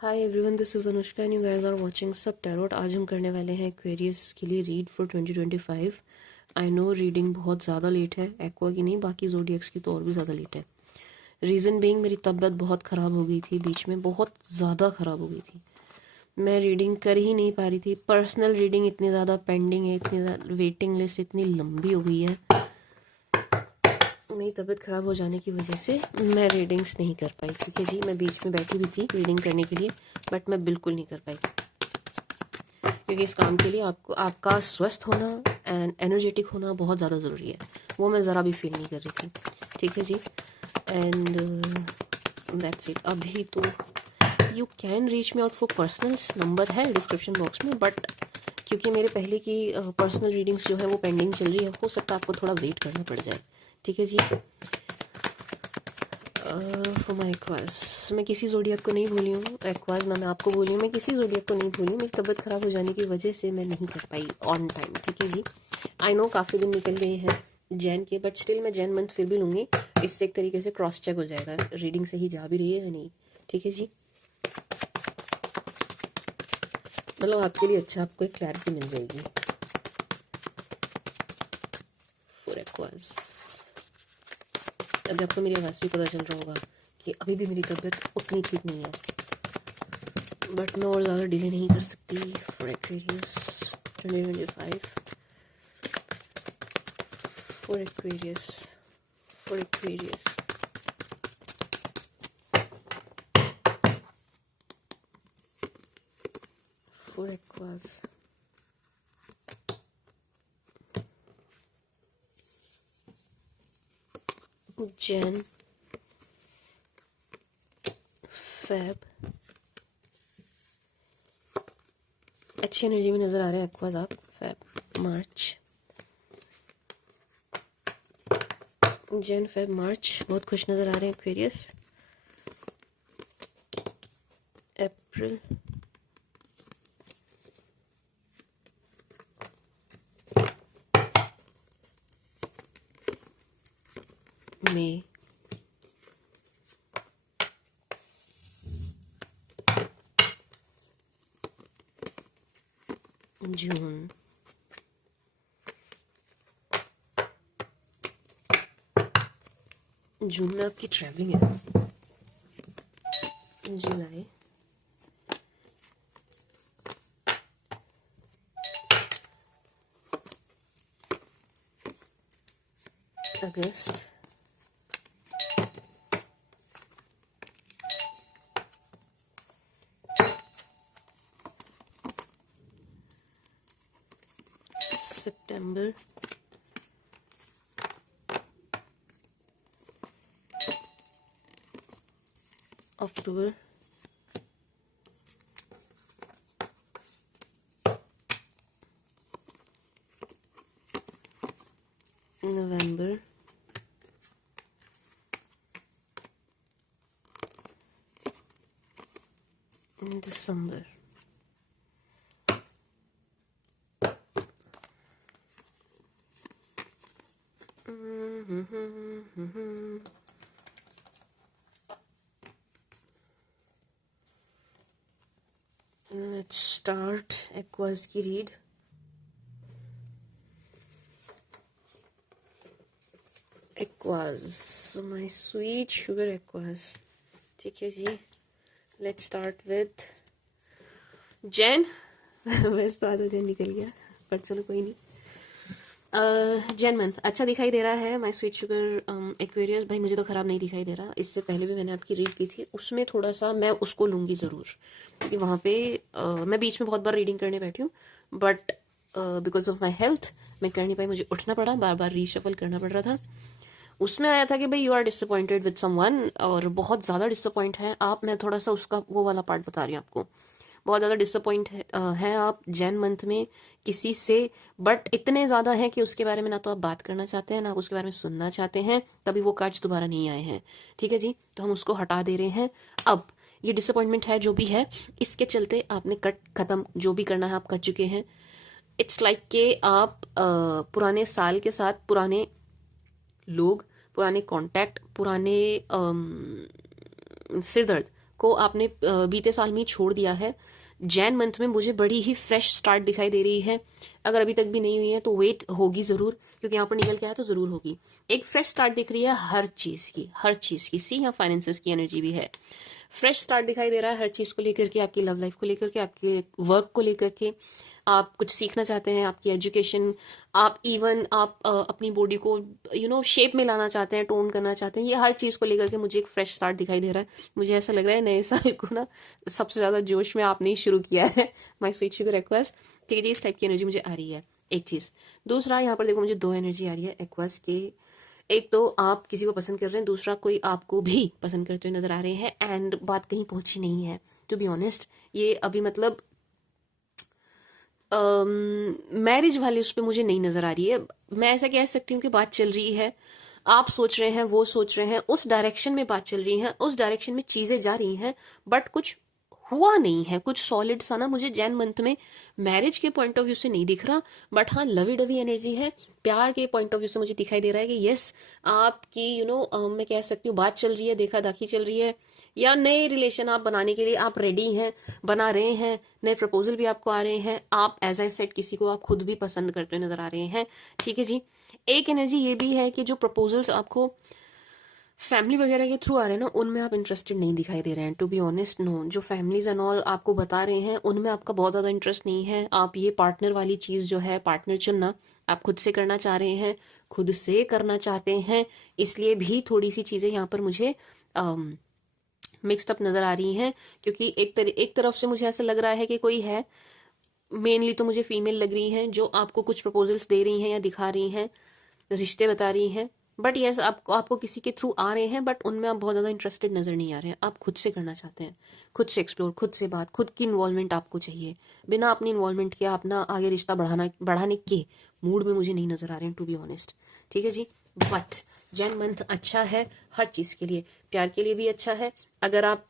Hi everyone, this is Anushka and you guys are watching सब tarot. आज हम करने वाले हैं एक्वेरियस के लिए read for 2025। I know reading बहुत ज़्यादा लेट है, एक्वा की नहीं, बाकी ज़ोडिएक्स की तो और भी ज़्यादा लेट है। रीज़न बीइंग मेरी तबीयत बहुत ख़राब हो गई थी, बीच में बहुत ज़्यादा ख़राब हो गई थी। मैं रीडिंग कर ही नहीं पा रही थी। पर्सनल रीडिंग इतनी ज़्यादा पेंडिंग है, इतनी ज़्यादा वेटिंग लिस्ट इतनी लंबी हो गई है। मेरी तबीयत ख़राब हो जाने की वजह से मैं रीडिंग्स नहीं कर पाई। ठीक है जी, मैं बीच में बैठी भी थी रीडिंग करने के लिए, बट मैं बिल्कुल नहीं कर पाई क्योंकि इस काम के लिए आपको आपका स्वस्थ होना एंड एनर्जेटिक होना बहुत ज़्यादा ज़रूरी है। वो मैं ज़रा भी फील नहीं कर रही थी। ठीक है जी, एंड दैट्स इट। अभी तो you can reach me out for personals, number है डिस्क्रिप्शन बॉक्स में, बट क्योंकि मेरे पहले की पर्सनल रीडिंग्स जो है वो पेंडिंग चल रही है, हो सकता है आपको थोड़ा वेट करना पड़ जाए। ठीक है जी। फॉर माई एक्वास मैं किसी जोडियक को नहीं भूली हूँ। एक्वास ना मैं आपको भूली हूँ, मैं किसी जोडियक को नहीं भूली हूँ। मेरी तबीयत ख़राब हो जाने की वजह से मैं नहीं कर पाई ऑन टाइम। ठीक है जी, आई नो काफ़ी दिन निकल गए हैं जैन के, बट स्टिल मैं जैन मंथ फिर भी लूँगी। इससे एक तरीके से क्रॉस चेक हो जाएगा रीडिंग सही जा भी रही है या नहीं। ठीक है जी, मतलब आपके लिए अच्छा, आपको एक क्लैरिटी मिल जाएगी फॉर एक्वास। अभी आपको मेरी आवाज़ भी पता चल रहा होगा कि अभी भी मेरी तबीयत उतनी ठीक नहीं है, बट मैं और ज़्यादा डिले नहीं कर सकती। For Aquarius 2025, for Aquarius, for Aquarius, for aqueous. Jain, Feb, अच्छी एनर्जी में नज़र आ रहे हैं एक्वास आप। फेब, मार्च, जैन, फेब, मार्च बहुत खुश नज़र आ रहे हैं एक्वेरियस। अप्रैल, मई, जून, जून में आपकी ट्रैवलिंग है। जुलाई, अगस्त, सितंबर, अक्टूबर, नवंबर, दिसंबर। लेट्स स्टार्ट एक्वास की read. Aqueous, my sweet sugar aqueous. ठीक है जी, लेट्स स्टार्ट विथ जैन। वैसे तो आधा जैन निकल गया, पर चलो कोई नहीं। जैन मंथ अच्छा दिखाई दे रहा है। माय स्वीट शुगर एक्वेरियस, भाई मुझे तो ख़राब नहीं दिखाई दे रहा। इससे पहले भी मैंने आपकी रीड की थी, उसमें थोड़ा सा मैं उसको लूँगी ज़रूर, क्योंकि वहाँ पे मैं बीच में बहुत बार रीडिंग करने बैठी हूँ, but because of my health मैं कर नहीं पाई, मुझे उठना पड़ा, बार बार रीशफल करना पड़ रहा था। उसमें आया था कि भाई you are disappointed with someone, और बहुत ज़्यादा डिसअपॉइंट है आप। मैं थोड़ा सा उसका वो वाला पार्ट बता रही हूँ आपको। बहुत ज़्यादा डिसअपॉइंट है आप जैन मंथ में किसी से, बट इतने ज़्यादा हैं कि उसके बारे में ना तो आप बात करना चाहते हैं, ना आप उसके बारे में सुनना चाहते हैं। तभी वो कार्ड्स दोबारा नहीं आए हैं। ठीक है जी, तो हम उसको हटा दे रहे हैं। अब ये डिसअपॉइंटमेंट है जो भी है, इसके चलते आपने कट खत्म जो भी करना है आप कर चुके हैं। इट्स लाइक कि आप पुराने साल के साथ पुराने लोग, पुराने कांटेक्ट, पुराने सिर दर्द, को आपने बीते साल में ही छोड़ दिया है। जैन मंथ में मुझे बड़ी ही फ्रेश स्टार्ट दिखाई दे रही है। अगर अभी तक भी नहीं हुई है तो वेट होगी जरूर, क्योंकि यहाँ पर निकल के आया तो जरूर होगी। एक फ्रेश स्टार्ट दिख रही है हर चीज की, हर चीज की। सी यहाँ फाइनेंसेस की एनर्जी भी है। फ्रेश स्टार्ट दिखाई दे रहा है हर चीज को लेकर के, आपकी लव लाइफ को लेकर के, आपके वर्क को लेकर के। आप कुछ सीखना चाहते हैं, आपकी एजुकेशन, आप इवन आप अपनी बॉडी को शेप में लाना चाहते हैं, टोन करना चाहते हैं। ये हर चीज को लेकर के मुझे एक फ्रेश स्टार्ट दिखाई दे रहा है। मुझे ऐसा लग रहा है नए साल को ना सबसे ज्यादा जोश में आपने ही शुरू किया है। माई स्वीट शुगर एक्वास। ठीक है जी, इस टाइप की एनर्जी मुझे आ रही है। एक चीज। दूसरा यहाँ पर देखो मुझे दो एनर्जी आ रही है एक्वास के। एक तो आप किसी को पसंद कर रहे हैं, दूसरा कोई आपको भी पसंद करते हुए नजर आ रहे हैं। एंड बात कहीं पहुंची नहीं है, टू बी ऑनेस्ट। ये अभी मतलब मैरिज वाले उस पर मुझे नहीं नजर आ रही है। मैं ऐसा कह सकती हूँ कि बात चल रही है, आप सोच रहे हैं, वो सोच रहे हैं, उस डायरेक्शन में बात चल रही है, उस डायरेक्शन में चीजें जा रही हैं, बट कुछ हुआ नहीं है। कुछ सॉलिड सा ना मुझे जैन मंथ में मैरिज के पॉइंट ऑफ व्यू से नहीं दिख रहा, बट हाँ लवी डवी एनर्जी है। प्यार के पॉइंट ऑफ व्यू से मुझे दिखाई दे रहा है कि यस, आपकी मैं कह सकती हूँ बात चल रही है, देखा दाखी चल रही है, या नए रिलेशन आप बनाने के लिए आप रेडी हैं, बना रहे हैं। नए प्रपोजल भी आपको आ रहे हैं। आप एज आई सेड किसी को आप खुद भी पसंद करते हुए नजर आ रहे हैं। ठीक है जी। एक एनर्जी ये भी है कि जो प्रपोजल्स आपको फैमिली वगैरह के थ्रू आ रहे हैं ना, उनमें आप इंटरेस्टेड नहीं दिखाई दे रहे हैं। टू बी ऑनेस्ट नो, जो फैमिलीज एंड ऑल आपको बता रहे हैं उनमें आपका बहुत ज्यादा इंटरेस्ट नहीं है। आप ये पार्टनर वाली चीज जो है, पार्टनर चुनना, आप खुद से करना चाह रहे हैं, खुद से करना चाहते हैं। इसलिए भी थोड़ी सी चीजें यहाँ पर मुझे मिक्सड अप नजर आ रही हैं, क्योंकि एक तरफ से मुझे ऐसा लग रहा है कि कोई है, मेनली तो मुझे फीमेल लग रही हैं, जो आपको कुछ प्रपोजल्स दे रही हैं या दिखा रही हैं, रिश्ते बता रही हैं। बट यस, आपको किसी के थ्रू आ रहे हैं, बट उनमें आप बहुत ज्यादा इंटरेस्टेड नजर नहीं आ रहे हैं। आप खुद से करना चाहते हैं, खुद से एक्सप्लोर, खुद से बात, खुद की इन्वॉल्वमेंट आपको चाहिए। बिना अपनी इन्वॉल्वमेंट के अपना आगे रिश्ता बढ़ाने के मूड में मुझे नहीं नजर आ रहे हैं, टू बी ऑनेस्ट। ठीक है जी। बट जैन मंथ अच्छा है हर चीज के लिए। प्यार के लिए भी अच्छा है। अगर आप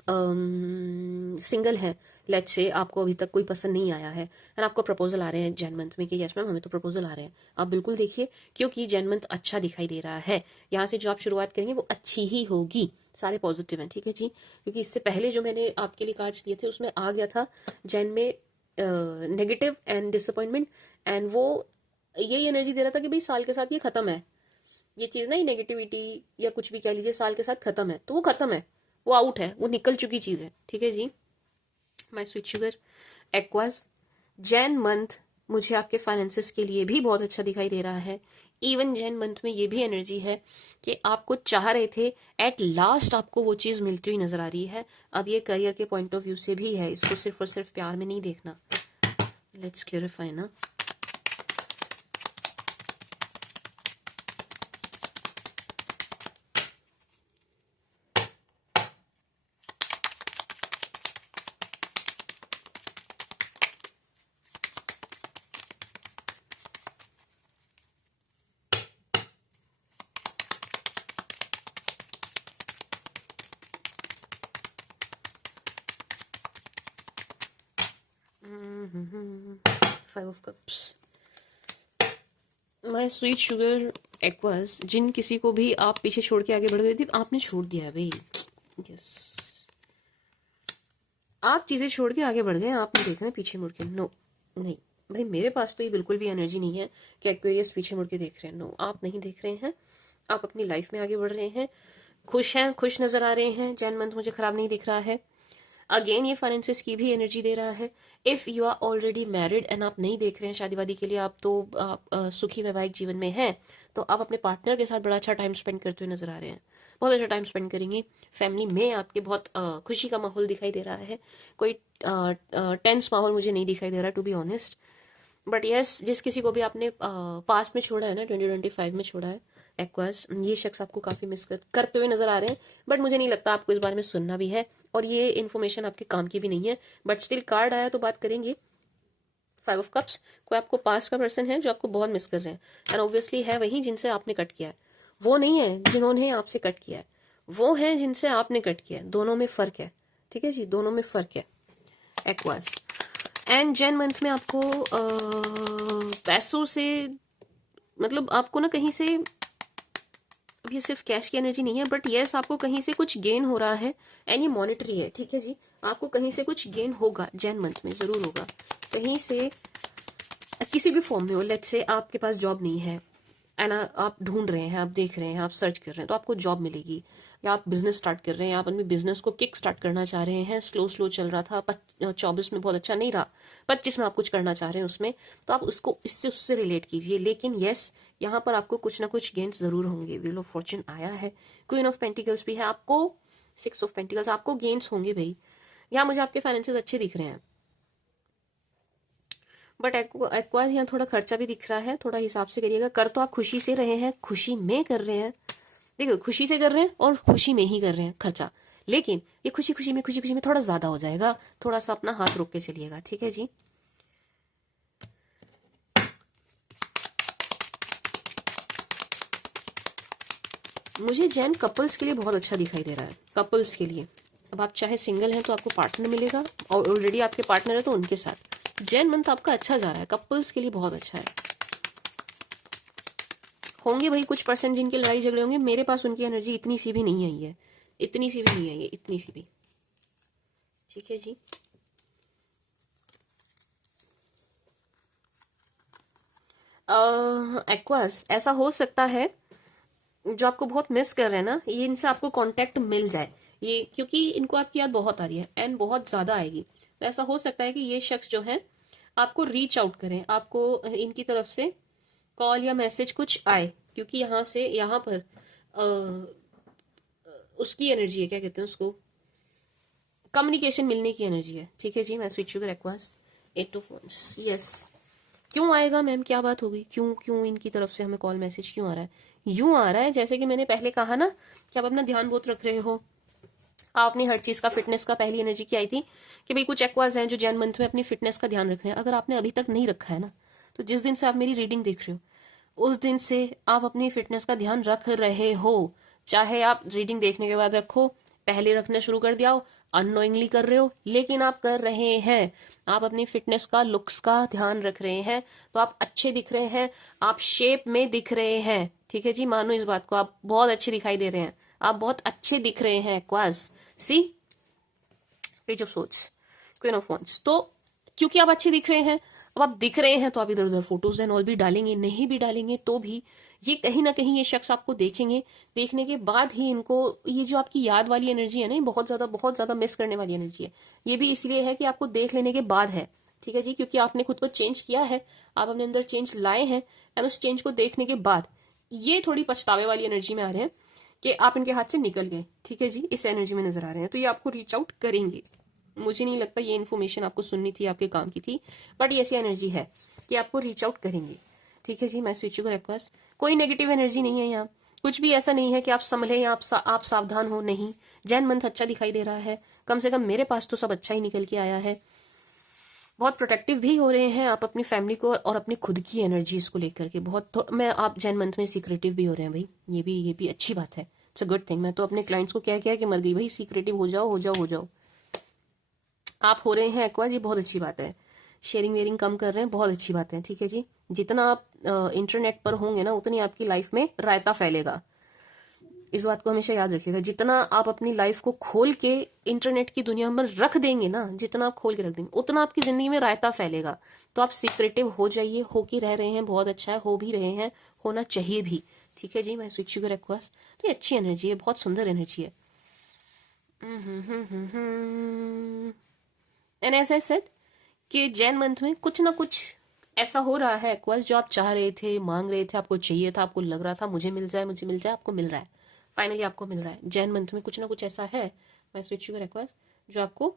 सिंगल हैं, लेट्स से आपको अभी तक कोई पसंद नहीं आया है और आपको प्रपोजल आ रहे हैं जैन मंथ में कि यस मैम हमें तो प्रपोजल आ रहे हैं, आप बिल्कुल देखिए, क्योंकि जैन मंथ अच्छा दिखाई दे रहा है। यहाँ से जो आप शुरुआत करेंगे वो अच्छी ही होगी, सारे पॉजिटिव हैं। ठीक है जी। क्योंकि इससे पहले जो मैंने आपके लिए कार्ड्स दिए थे उसमें आ गया था जैन में नेगेटिव एंड डिसअपॉइंटमेंट, एंड वो यही एनर्जी दे रहा था कि भाई साल के साथ ये खत्म है, ये चीज ना, ये नेगेटिविटी या कुछ भी कह लीजिए, साल के साथ खत्म है। तो वो खत्म है, वो आउट है, वो निकल चुकी चीज है। ठीक है जी। My sweet sugar Aquas, Jan month मुझे आपके फाइनेंसेस के लिए भी बहुत अच्छा दिखाई दे रहा है। इवन जैन मंथ में ये भी एनर्जी है कि आप कुछ चाह रहे थे, एट लास्ट आपको वो चीज मिलती हुई नजर आ रही है। अब ये करियर के पॉइंट ऑफ व्यू से भी है, इसको सिर्फ और सिर्फ प्यार में नहीं देखना। लेट्स क्लियरिफाई ना। Five of cups. My sweet sugar Aquas, जिन किसी को भी आप पीछे छोड़ के आगे बढ़ गए थे, आपने छोड़ दिया है भाई। यस, आप चीजें छोड़ के आगे बढ़ गए, आप नहीं देख रहे पीछे मुड़ के। नो नहीं भाई, मेरे पास तो ये बिल्कुल भी एनर्जी नहीं है कि एक्वेरियस पीछे मुड़ के देख रहे हैं। नो, आप नहीं देख रहे हैं, आप अपनी लाइफ में आगे बढ़ रहे हैं, खुश हैं, खुश नजर आ रहे हैं। जैन मंथ मुझे खराब नहीं दिख रहा है। अगेन ये फाइनेंसेस की भी एनर्जी दे रहा है। If you are already married and आप नहीं देख रहे हैं शादी वादी के लिए, आप तो सुखी वैवाहिक जीवन में हैं, तो आप अपने पार्टनर के साथ बड़ा अच्छा टाइम स्पेंड करते हुए नजर आ रहे हैं, बहुत अच्छा टाइम स्पेंड करेंगे। फैमिली में आपके बहुत खुशी का माहौल दिखाई दे रहा है। कोई टेंस माहौल मुझे नहीं दिखाई दे रहा, to be honest. But yes, जिस किसी को भी आपने पास्ट में छोड़ा है ना, 2025 में छोड़ा है एक्वास, ये शख्स आपको काफी मिस करते हुए नजर आ रहे हैं। बट मुझे नहीं लगता आपको इस बारे में सुनना भी है, और ये इन्फॉर्मेशन आपके काम की भी नहीं है। बट स्टिल कार्ड आया तो बात करेंगे। फाइव ऑफ कप्स, कोई आपको पास्ट का पर्सन है जो आपको बहुत मिस कर रहे हैं, एंड ऑब्वियसली है वही जिनसे आपने कट किया है। वो नहीं है जिन्होंने आपसे कट किया है, वो है जिनसे आपने कट किया है। दोनों में फर्क है। ठीक है जी, दोनों में फर्क है एक्वास। एंड जैन मंथ में आपको पैसों से, मतलब आपको ना कहीं से अब ये सिर्फ कैश की एनर्जी नहीं है, बट यस आपको कहीं से कुछ गेन हो रहा है एंड ये मॉनेटरी है, ठीक है जी। आपको कहीं से कुछ गेन होगा, जैन मंथ में जरूर होगा कहीं से, किसी भी फॉर्म में हो। लेट्स से आपके पास जॉब नहीं है एंड आप ढूंढ रहे हैं, आप देख रहे हैं, आप सर्च कर रहे हैं, तो आपको जॉब मिलेगी। या आप बिजनेस स्टार्ट कर रहे हैं, आप अपने बिजनेस को किक स्टार्ट करना चाह रहे हैं, स्लो स्लो चल रहा था, 24 में बहुत अच्छा नहीं रहा, 25 में आप कुछ करना चाह रहे हैं उसमें, तो आप उसको इससे उससे रिलेट कीजिए। लेकिन यस यहाँ पर आपको कुछ ना कुछ गेन्स जरूर होंगे। व्हील ऑफ फॉर्चून आया है, क्वीन ऑफ पेंटिकल्स भी है, आपको 6 ऑफ पेंटिकल्स, आपको गेन्स होंगे भाई। यहाँ मुझे आपके फाइनेंसेस अच्छे दिख रहे हैं, बट एक्वाज यहाँ थोड़ा खर्चा भी दिख रहा है, थोड़ा हिसाब से करिएगा। कर तो आप खुशी से रहे हैं, खुशी में कर रहे हैं, देखो खुशी से कर रहे हैं और खुशी में ही कर रहे हैं खर्चा, लेकिन ये खुशी खुशी में थोड़ा ज्यादा हो जाएगा। थोड़ा सा अपना हाथ रोक के चलिएगा, ठीक है जी। मुझे जैन कपल्स के लिए बहुत अच्छा दिखाई दे रहा है, कपल्स के लिए। अब आप चाहे सिंगल हैं तो आपको पार्टनर मिलेगा, और ऑलरेडी आपके पार्टनर है तो उनके साथ जैन मंथ आपका अच्छा जा रहा है, कपल्स के लिए बहुत अच्छा है। होंगे भाई कुछ परसेंट जिनके लड़ाई झगड़े होंगे, मेरे पास उनकी एनर्जी इतनी सी भी नहीं आई है, इतनी सी भी नहीं आई है, इतनी सी भी, ठीक है जी। एक्वास ऐसा हो सकता है जो आपको बहुत मिस कर रहे हैं ना, ये इनसे आपको कांटेक्ट मिल जाए, ये क्योंकि इनको आपकी याद बहुत आ रही है एंड बहुत ज्यादा आएगी। तो ऐसा हो सकता है कि ये शख्स जो है आपको रीच आउट करें, आपको इनकी तरफ से कॉल या मैसेज कुछ आए, क्योंकि यहाँ से यहाँ पर उसकी एनर्जी है, क्या कहते हैं उसको, कम्युनिकेशन मिलने की एनर्जी है, ठीक है जी। My sweet sugar Aquas 8 of wands, yes. क्यों आएगा मैम, क्या बात होगी, क्यों क्यों इनकी तरफ से हमें कॉल मैसेज क्यों आ रहा है? यूं आ रहा है जैसे कि मैंने पहले कहा ना कि आप अपना ध्यान बहुत रख रहे हो, आपने हर चीज का, फिटनेस का, पहली एनर्जी की आई थी कि भाई कुछ एक्वाज हैं जो जैन मंथ में अपनी फिटनेस का ध्यान रख रहे हैं। अगर आपने अभी तक नहीं रखा है ना, तो जिस दिन से आप मेरी रीडिंग देख रहे हो उस दिन से आप अपनी फिटनेस का ध्यान रख रहे हो। चाहे आप रीडिंग देखने के बाद रखो, पहले रखना शुरू कर दिया हो, अननोइंगली कर रहे हो, लेकिन आप कर रहे हैं, आप अपनी फिटनेस का, लुक्स का ध्यान रख रहे हैं, तो आप अच्छे दिख रहे हैं, आप शेप में दिख रहे हैं, ठीक है जी। मानो इस बात को, आप बहुत अच्छे दिखाई दे रहे हैं, आप बहुत अच्छे दिख रहे हैं Aquas. See page of swords, queen of wands. तो क्योंकि आप अच्छे दिख रहे हैं, अब आप दिख रहे हैं तो आप इधर उधर फोटोज एंड ऑल भी डालेंगे, नहीं भी डालेंगे तो भी ये कहीं ना कहीं ये शख्स आपको देखेंगे, देखने के बाद ही इनको ये जो आपकी याद वाली एनर्जी है ना, बहुत ज्यादा मिस करने वाली एनर्जी है। ये भी इसलिए है कि आपको देख लेने के बाद है, ठीक है जी, क्योंकि आपने खुद को चेंज किया है, आप अपने अंदर चेंज लाए हैं एंड उस चेंज को देखने के बाद ये थोड़ी पछतावे वाली एनर्जी में आ रहे हैं कि आप इनके हाथ से निकल गए, ठीक है जी, इस एनर्जी में नजर आ रहे हैं। तो ये आपको रीच आउट करेंगे, मुझे नहीं लगता ये इन्फॉर्मेशन आपको सुननी थी, आपके काम की थी, बट ये ऐसी एनर्जी है कि आपको रीच आउट करेंगे, ठीक है जी। मैं स्विच को रिक्वेस्ट, कोई नेगेटिव एनर्जी नहीं है यहाँ, कुछ भी ऐसा नहीं है कि आप संभले या आप सावधान हो, नहीं। जैन मंथ अच्छा दिखाई दे रहा है, कम से कम मेरे पास तो सब अच्छा ही निकल के आया है। बहुत प्रोटेक्टिव भी हो रहे हैं आप अपनी फैमिली को और अपनी खुद की एनर्जीज को लेकर के, बहुत मैं आप जैन मंथ में सीक्रेटिव भी हो रहे हैं भाई, ये भी अच्छी बात है, इट्स अ गुड थिंग। मैं तो अपने क्लाइंट्स को क्या कि मर गई भाई, सीक्रेटिव हो जाओ हो जाओ हो जाओ, आप हो रहे हैं एक्वाज, ये बहुत अच्छी बात है। शेयरिंग वेयरिंग कम कर रहे हैं, बहुत अच्छी बात है, ठीक है जी। जितना आप इंटरनेट पर होंगे ना, उतनी आपकी लाइफ में रायता फैलेगा, इस बात को हमेशा याद रखिएगा। जितना आप अपनी लाइफ को खोल के इंटरनेट की दुनिया में रख देंगे ना, जितना आप खोल के रख देंगे, उतना आपकी जिंदगी में रायता फैलेगा। तो आप सीक्रेटिव हो जाइए, हो के रह रहे हैं, बहुत अच्छा है, हो भी रहे हैं, होना चाहिए भी, ठीक है जी। मैं स्विच शुगर एक्वास, तो ये अच्छी एनर्जी है, बहुत सुंदर एनर्जी है। एंड एज आई सेड कि जैन मंथ में कुछ ना कुछ ऐसा हो रहा है एक्वास, जो आप चाह रहे थे, मांग रहे थे, आपको चाहिए था, आपको लग रहा था मुझे मिल जाए मुझे मिल जाए, आपको मिल रहा है, फाइनली आपको मिल रहा है। जैन मंथ में कुछ ना कुछ ऐसा है, मैं स्विच शुगर एक्वास, जो आपको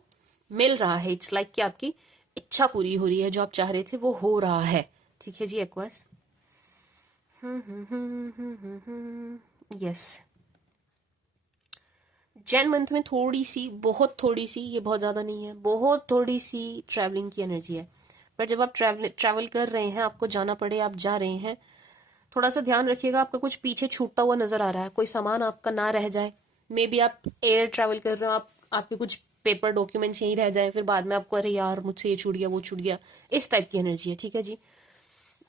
मिल रहा है। इट्स लाइक कि आपकी इच्छा पूरी हो रही है, जो आप चाह रहे थे वो हो रहा है, ठीक है जी एक्वास। यस, जैन मंथ में थोड़ी सी, बहुत थोड़ी सी, ये बहुत ज्यादा नहीं है, बहुत थोड़ी सी ट्रैवलिंग की एनर्जी है। पर जब आप ट्रैवल कर रहे हैं, आपको जाना पड़े, आप जा रहे हैं, थोड़ा सा ध्यान रखिएगा, आपका कुछ पीछे छूटता हुआ नजर आ रहा है, कोई सामान आपका ना रह जाए। मे बी आप एयर ट्रैवल कर रहे हो, आपके कुछ पेपर डॉक्यूमेंट्स यहीं रह जाए, फिर बाद में आपको अरे यार मुझसे ये छूट गया वो छूट गया, इस टाइप की एनर्जी है, ठीक है जी।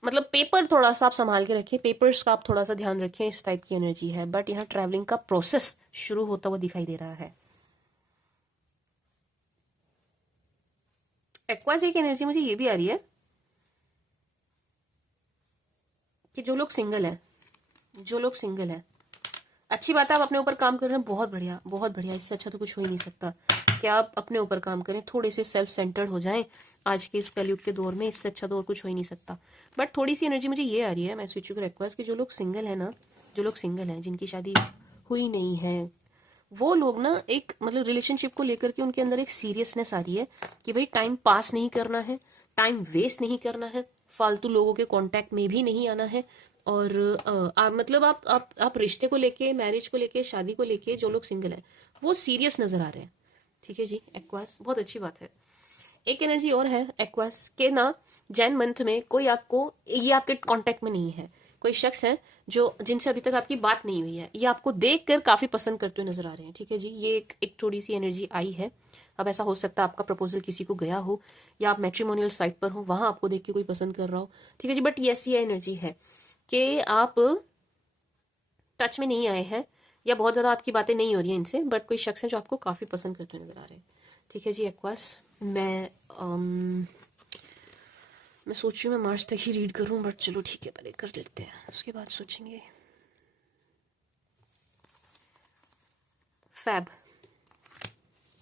मतलब पेपर थोड़ा सा आप संभाल के रखिए, पेपर्स का आप थोड़ा सा ध्यान रखें, इस टाइप की एनर्जी है। बट यहाँ ट्रैवलिंग का प्रोसेस शुरू होता हुआ दिखाई दे रहा है। एक्वास एक एनर्जी मुझे ये भी आ रही है कि जो लोग सिंगल हैं, जो लोग सिंगल हैं, अच्छी बात है, आप अपने ऊपर काम कर रहे हैं, बहुत बढ़िया, बहुत बढ़िया। इससे अच्छा तो कुछ हो ही नहीं सकता कि आप अपने ऊपर काम करें, थोड़े से सेल्फ सेंटर्ड हो जाएं आज के इस कलयुग के दौर में। इससे अच्छा तो और कुछ हो ही नहीं सकता। बट थोड़ी सी एनर्जी मुझे ये आ रही है, मैं स्विच को रिक्वेस्ट, कि जो लोग सिंगल है ना, जो लोग सिंगल हैं, जिनकी शादी हुई नहीं है, वो लोग ना एक मतलब रिलेशनशिप को लेकर के उनके अंदर एक सीरियसनेस आ रही है कि भाई टाइम पास नहीं करना है, टाइम वेस्ट नहीं करना है, फालतू लोगों के कांटेक्ट में भी नहीं आना है। और मतलब आप रिश्ते को लेके, मैरिज को लेके, शादी को लेके, जो लोग सिंगल हैं वो सीरियस नजर आ रहे हैं। ठीक है जी एक्वास, बहुत अच्छी बात है। एक एनर्जी और है एक्वास के ना, जैन मंथ में कोई आपको, ये आपके कांटेक्ट में नहीं है, कोई शख्स है जो जिनसे अभी तक आपकी बात नहीं हुई है, ये आपको देख कर काफी पसंद करते हुए नजर आ रहे हैं। ठीक है जी, ये एक थोड़ी सी एनर्जी आई है। अब ऐसा हो सकता है आपका प्रपोजल किसी को गया हो, या आप मैट्रिमोनियल साइट पर हो, वहां आपको देख के कोई पसंद कर रहा हो। ठीक है जी, बट ये ऐसी एनर्जी है कि आप टच में नहीं आए हैं, या बहुत ज्यादा आपकी बातें नहीं हो रही हैं इनसे, बट कोई शख्स है जो आपको काफी पसंद करते हुए नजर आ रहे हैं। ठीक है जी एक्वास, मैं सोच रही हूँ मैं मार्च तक ही रीड करूँ, बट चलो ठीक है, पहले कर लेते हैं, उसके बाद सोचेंगे। फैब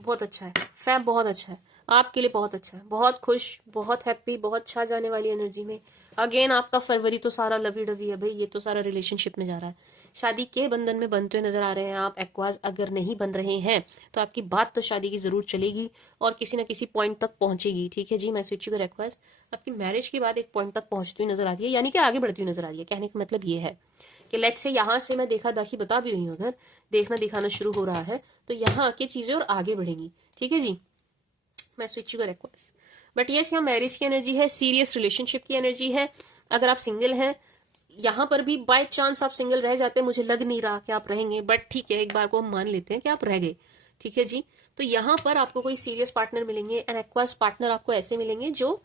बहुत अच्छा है, फैब बहुत अच्छा है, आपके लिए बहुत अच्छा है, बहुत खुश, बहुत हैप्पी, बहुत छा जाने वाली एनर्जी में। अगेन आपका फरवरी तो सारा लवी डवी है भाई, ये तो सारा रिलेशनशिप में जा रहा है, शादी के बंधन में बनते हुए नजर आ रहे हैं आप एक्वाज। अगर नहीं बन रहे हैं तो आपकी बात तो शादी की जरूर चलेगी और किसी ना किसी पॉइंट तक पहुंचेगी। ठीक है जी, मैं स्विच कर एक्वाज, आपकी मैरिज की बात एक पॉइंट तक पहुंचती हुई नजर आ रही है, यानी कि आगे बढ़ती हुई नजर आ रही है। कहने का मतलब ये है कि लेट से यहाँ से मैं देखा दाखी बता भी रही हूँ, अगर देखना दिखाना शुरू हो रहा है तो यहाँ की चीजें और आगे बढ़ेंगी। ठीक है जी, मैं स्विच कर एक्वास। बट यस, यहाँ मैरिज की एनर्जी है, सीरियस रिलेशनशिप की एनर्जी है। अगर आप सिंगल हैं, यहाँ पर भी बाय चांस आप सिंगल रह जाते हैं, मुझे लग नहीं रहा कि आप रहेंगे, बट ठीक है, एक बार को हम मान लेते हैं कि आप रह गए। ठीक है जी, तो यहाँ पर आपको कोई सीरियस पार्टनर मिलेंगे, एंड एक्वास पार्टनर आपको ऐसे मिलेंगे जो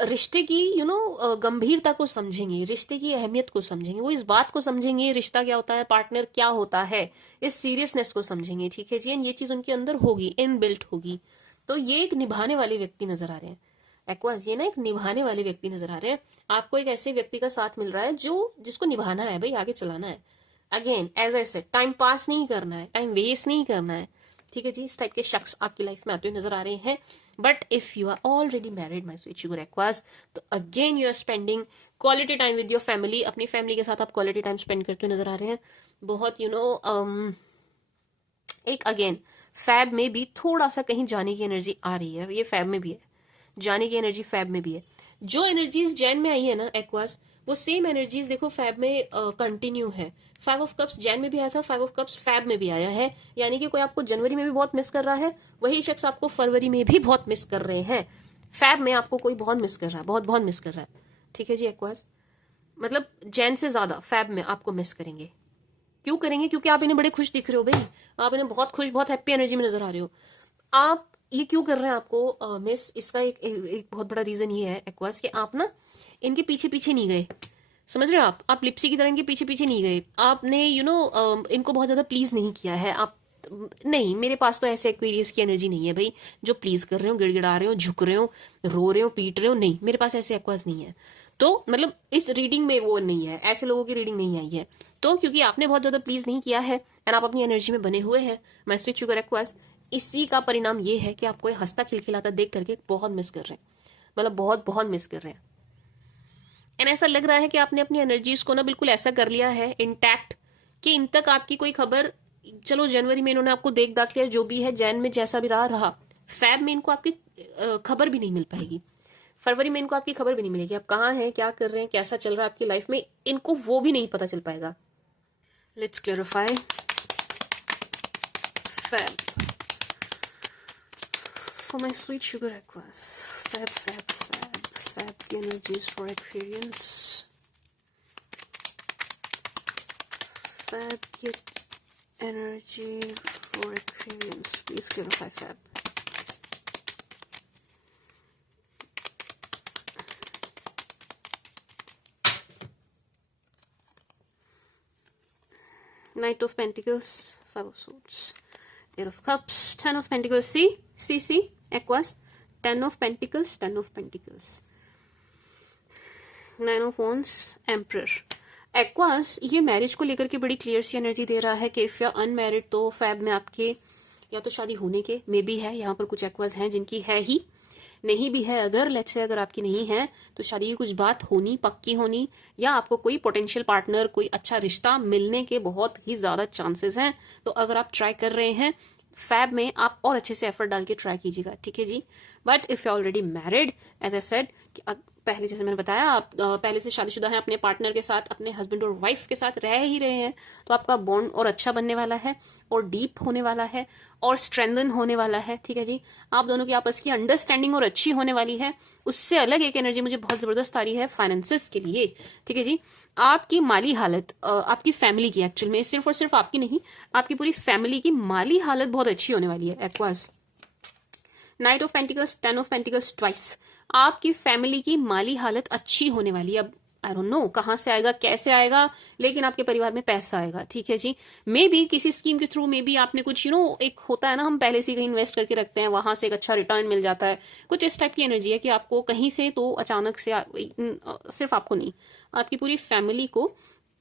रिश्ते की गंभीरता को समझेंगे, रिश्ते की अहमियत को समझेंगे, वो इस बात को समझेंगे रिश्ता क्या होता है, पार्टनर क्या होता है, इस सीरियसनेस को समझेंगे। ठीक है जी, एंड ये चीज उनके अंदर होगी, इनबिल्ट होगी। तो ये एक निभाने वाले व्यक्ति नजर आ रहे हैं एक्वास, ये ना एक निभाने वाले व्यक्ति नजर आ रहे हैं। आपको एक ऐसे व्यक्ति का साथ मिल रहा है जो जिसको निभाना है भाई, आगे चलाना है। Again as I said, time pass नहीं करना है, टाइम वेस्ट नहीं करना है। ठीक है जी, इस टाइप के शख्स आपकी लाइफ में आते हुए नजर आ रहे हैं। But if you are already married my sweet sugar Aquas, तो again you are spending quality time with your family, अपनी फैमिली के साथ आप क्वालिटी टाइम स्पेंड करते हुए नजर आ रहे हैं। बहुत एक अगेन फैब में भी थोड़ा सा कहीं जाने की एनर्जी आ रही है, ये फैब में भी है, जाने की एनर्जी फैब में भी है। जो एनर्जीज जैन में आई है ना एक्वास, वो सेम एनर्जीज देखो फैब में कंटिन्यू है। 5 ऑफ कप्स जैन में भी आया था, 5 ऑफ कप्स फैब में भी आया है, यानी कि कोई आपको जनवरी में भी बहुत मिस कर रहा है, वही शख्स आपको फरवरी में भी बहुत मिस कर रहे हैं। फैब में आपको कोई बहुत मिस कर रहा है, बहुत बहुत मिस कर रहा है। ठीक है जी एक्वास, मतलब जैन से ज्यादा फैब में आपको मिस करेंगे। क्यों करेंगे? क्योंकि आप इन्हें बड़े खुश दिख रहे हो भाई, आप इन्हें बहुत खुश, बहुत हैप्पी एनर्जी में नजर आ रहे हो। आप ये क्यों कर रहे हैं आपको मिस, इसका एक बहुत बड़ा रीजन ये है एक्वास कि आप ना इनके पीछे पीछे नहीं गए। समझ रहे हो आप लिप्सी की तरह इनके पीछे पीछे नहीं गए, आपने इनको बहुत ज्यादा प्लीज नहीं किया है। आप नहीं, मेरे पास तो ऐसे एक्वेरियस की एनर्जी नहीं है भाई जो प्लीज कर रहे हो, गिड़गिड़ा रहे हो, झुक रहे हो, रो रहे हो, पीट रहे हो, नहीं, मेरे पास ऐसे एक्वास नहीं है। तो मतलब इस रीडिंग में वो नहीं है, ऐसे लोगों की रीडिंग नहीं आई है। तो क्योंकि आपने बहुत ज्यादा प्लीज नहीं किया है एंड आप अपनी एनर्जी में बने हुए हैं, मैं स्विच शुगर एक्वास, इसी का परिणाम ये है कि आपको हंसता खिलखिलाता देख करके बहुत मिस कर रहे हैं, मतलब बहुत बहुत मिस कर रहे हैं। एंड ऐसा लग रहा है कि आपने अपनी एनर्जीज को ना बिल्कुल ऐसा कर लिया है इंटैक्ट कि इन तक आपकी कोई खबर, चलो जनवरी में इन्होंने आपको देख दाख लिया, जो भी है, जैन में जैसा भी रहा, फैब में इनको आपकी खबर भी नहीं मिल पाएगी, फरवरी में इनको आपकी खबर भी नहीं मिलेगी, आप कहाँ हैं, क्या कर रहे हैं, कैसा चल रहा है आपकी लाइफ में, इनको वो भी नहीं पता चल पाएगा। Let's clarify Feb for my sweet sugar aquas. Fab की energies for Aquarians. Fab की energy for Aquarians. Please clarify Fab. Knight of Pentacles, Five of Swords, Eight of Cups, Ten of Pentacles. See, Aquas. Ten of Pentacles, Ten of Pentacles, Nine of Wands, Emperor. Aquas ये marriage को लेकर के बड़ी clear सी energy दे रहा है कि if you are unmarried तो फैब में आपके या तो शादी होने के मे बी है, यहाँ पर कुछ एक्वास हैं जिनकी है ही, नहीं भी है अगर लेट्स से अगर आपकी नहीं है तो शादी की कुछ बात होनी पक्की होनी, या आपको कोई पोटेंशियल पार्टनर कोई अच्छा रिश्ता मिलने के बहुत ही ज्यादा चांसेस हैं। तो अगर आप ट्राई कर रहे हैं फैब में आप और अच्छे से एफर्ट डाल के ट्राई कीजिएगा, ठीक है जी। But if you already married as I said, पहले जैसे मैंने बताया आप पहले से शादीशुदा हैं, अपने पार्टनर के साथ अपने हस्बैंड और वाइफ के साथ रह ही रहे हैं, तो आपका बॉन्ड और अच्छा बनने वाला है और डीप होने वाला है और स्ट्रेंथन होने वाला है, ठीक है जी। आप दोनों की आपस की अंडरस्टैंडिंग और अच्छी होने वाली है। उससे अलग एक एनर्जी मुझे बहुत जबरदस्त आ रही है फाइनेंसेस के लिए, ठीक है जी। आपकी माली हालत आपकी फैमिली की एक्चुअल में सिर्फ और सिर्फ आपकी नहीं, आपकी पूरी फैमिली की माली हालत बहुत अच्छी होने वाली है। Aqueous, night of pentacles, ten of pentacles twice, आपकी फैमिली की माली हालत अच्छी होने वाली है। अब आई डोंट नो कहां से आएगा कैसे आएगा, लेकिन आपके परिवार में पैसा आएगा, ठीक है जी। मे बी किसी स्कीम के थ्रू, मे बी आपने कुछ एक होता है ना, हम पहले से कहीं इन्वेस्ट करके रखते हैं, वहां से एक अच्छा रिटर्न मिल जाता है, कुछ इस टाइप की एनर्जी है कि आपको कहीं से तो अचानक से सिर्फ आपको नहीं, आपकी पूरी फैमिली को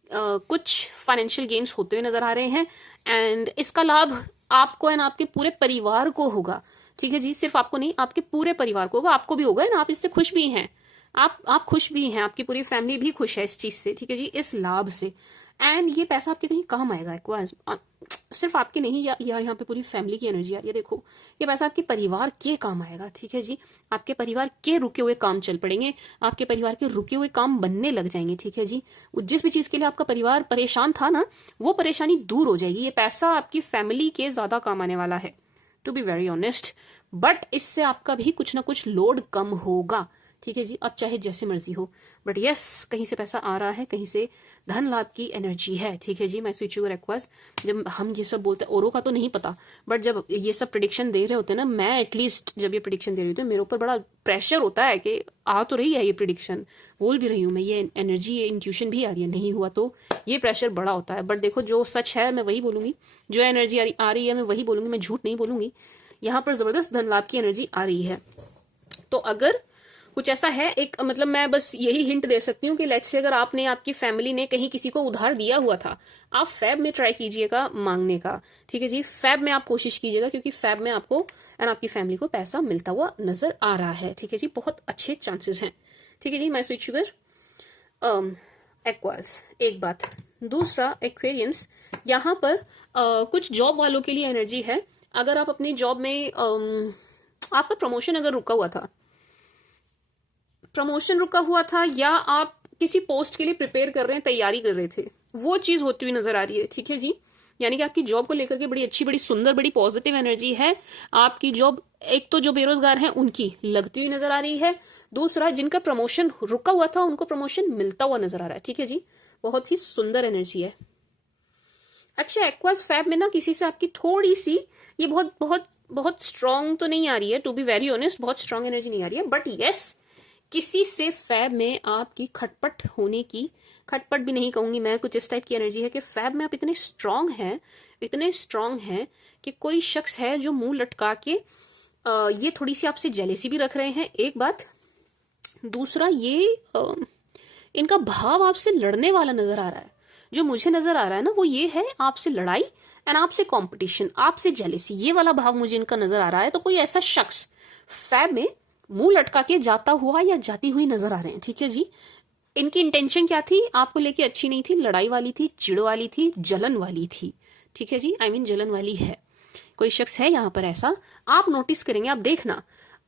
कुछ फाइनेंशियल गेन्स होते हुए नजर आ रहे हैं। एंड इसका लाभ आपको एंड आपके पूरे परिवार को होगा, ठीक है जी। सिर्फ आपको नहीं, आपके पूरे परिवार को होगा, आपको भी होगा ना, आप इससे खुश भी हैं, आप खुश भी हैं, आपकी पूरी फैमिली भी खुश है इस चीज से, ठीक है जी, इस लाभ से। एंड ये पैसा आपके कहीं काम आएगा एक्वास, सिर्फ आपके नहीं यार, यहाँ पे पूरी फैमिली की एनर्जी आ रही है। देखो ये पैसा आपके परिवार के काम आएगा, ठीक है जी। आपके परिवार के रुके हुए काम चल पड़ेंगे, आपके परिवार के रुके हुए काम बनने लग जाएंगे, ठीक है जी। जिस भी चीज के लिए आपका परिवार परेशान था ना, वो परेशानी दूर हो जाएगी। ये पैसा आपकी फैमिली के ज्यादा काम आने वाला है, to be very honest. But इससे आपका भी कुछ ना कुछ लोड कम होगा, ठीक है जी। अब चाहे जैसे मर्जी हो, बट यस कहीं से पैसा आ रहा है, कहीं से धन लाभ की एनर्जी है, ठीक है जी। मैं स्विच यूर एक्वास, जब हम ये सब बोलते हैं, औरों का तो नहीं पता, बट जब ये सब प्रिडिक्शन दे रहे होते हैं ना, मैं एटलीस्ट जब ये प्रिडिक्शन दे रही होती हूँ, मेरे ऊपर बड़ा प्रेशर होता है कि आ तो रही है ये प्रिडिक्शन, बोल भी रही हूँ मैं, ये एनर्जी ये इंट्यूशन भी आ रही है, नहीं हुआ तो ये प्रेशर बड़ा होता है। बट देखो जो सच है मैं वही बोलूंगी, जो एनर्जी आ रही है मैं वही बोलूंगी, मैं झूठ नहीं बोलूंगी। यहाँ पर जबरदस्त धन लाभ की एनर्जी आ रही है। तो अगर कुछ ऐसा है, एक मतलब मैं बस यही हिंट दे सकती हूँ कि लेट्स से अगर आपने, आपकी फैमिली ने कहीं किसी को उधार दिया हुआ था, आप फैब में ट्राई कीजिएगा मांगने का, ठीक है जी। फैब में आप कोशिश कीजिएगा, क्योंकि फैब में आपको एंड आपकी फैमिली को पैसा मिलता हुआ नजर आ रहा है, ठीक है जी। बहुत अच्छे चांसेस हैं, ठीक है जी। मैं स्वीट शुगर एक्वास, एक बात। दूसरा एक्वेरियंस, यहाँ पर कुछ जॉब वालों के लिए एनर्जी है। अगर आप अपनी जॉब में आपका प्रमोशन अगर रुका हुआ था, प्रमोशन रुका हुआ था, या आप किसी पोस्ट के लिए प्रिपेयर कर रहे हैं, तैयारी कर रहे थे, वो चीज होती हुई नजर आ रही है, ठीक है जी। यानी कि आपकी जॉब को लेकर के बड़ी अच्छी, बड़ी सुंदर, बड़ी पॉजिटिव एनर्जी है। आपकी जॉब, एक तो जो बेरोजगार हैं उनकी लगती हुई नजर आ रही है, दूसरा जिनका प्रमोशन रुका हुआ था उनको प्रमोशन मिलता हुआ नजर आ रहा है, ठीक है जी। बहुत ही सुंदर एनर्जी है। अच्छा एक्वास, फैब में ना किसी से आपकी थोड़ी सी, ये बहुत बहुत बहुत स्ट्रांग तो नहीं आ रही है, टू बी वेरी ऑनेस्ट, बहुत स्ट्रांग एनर्जी नहीं आ रही है, बट यस किसी से फैब में आपकी खटपट होने की, खटपट भी नहीं कहूंगी मैं, कुछ इस टाइप की एनर्जी है कि फैब में आप इतने स्ट्रांग हैं, इतने स्ट्रांग हैं कि कोई शख्स है जो मुंह लटका के ये थोड़ी सी आपसे जेलेसी भी रख रहे हैं, एक बात। दूसरा ये इनका भाव आपसे लड़ने वाला नजर आ रहा है। जो मुझे नजर आ रहा है ना, वो ये है आपसे लड़ाई एंड आपसे कंपटीशन, आपसे जेलेसी, ये वाला भाव मुझे इनका नजर आ रहा है। तो कोई ऐसा शख्स फैब में मुंह लटका के जाता हुआ या जाती हुई नजर आ रहे हैं, ठीक है जी। इनकी इंटेंशन क्या थी, आपको लेके अच्छी नहीं थी, लड़ाई वाली थी, चिड़ वाली थी, जलन वाली थी, ठीक है जी। आई मीन जलन वाली है, कोई शख्स है यहाँ पर ऐसा, आप नोटिस करेंगे, आप देखना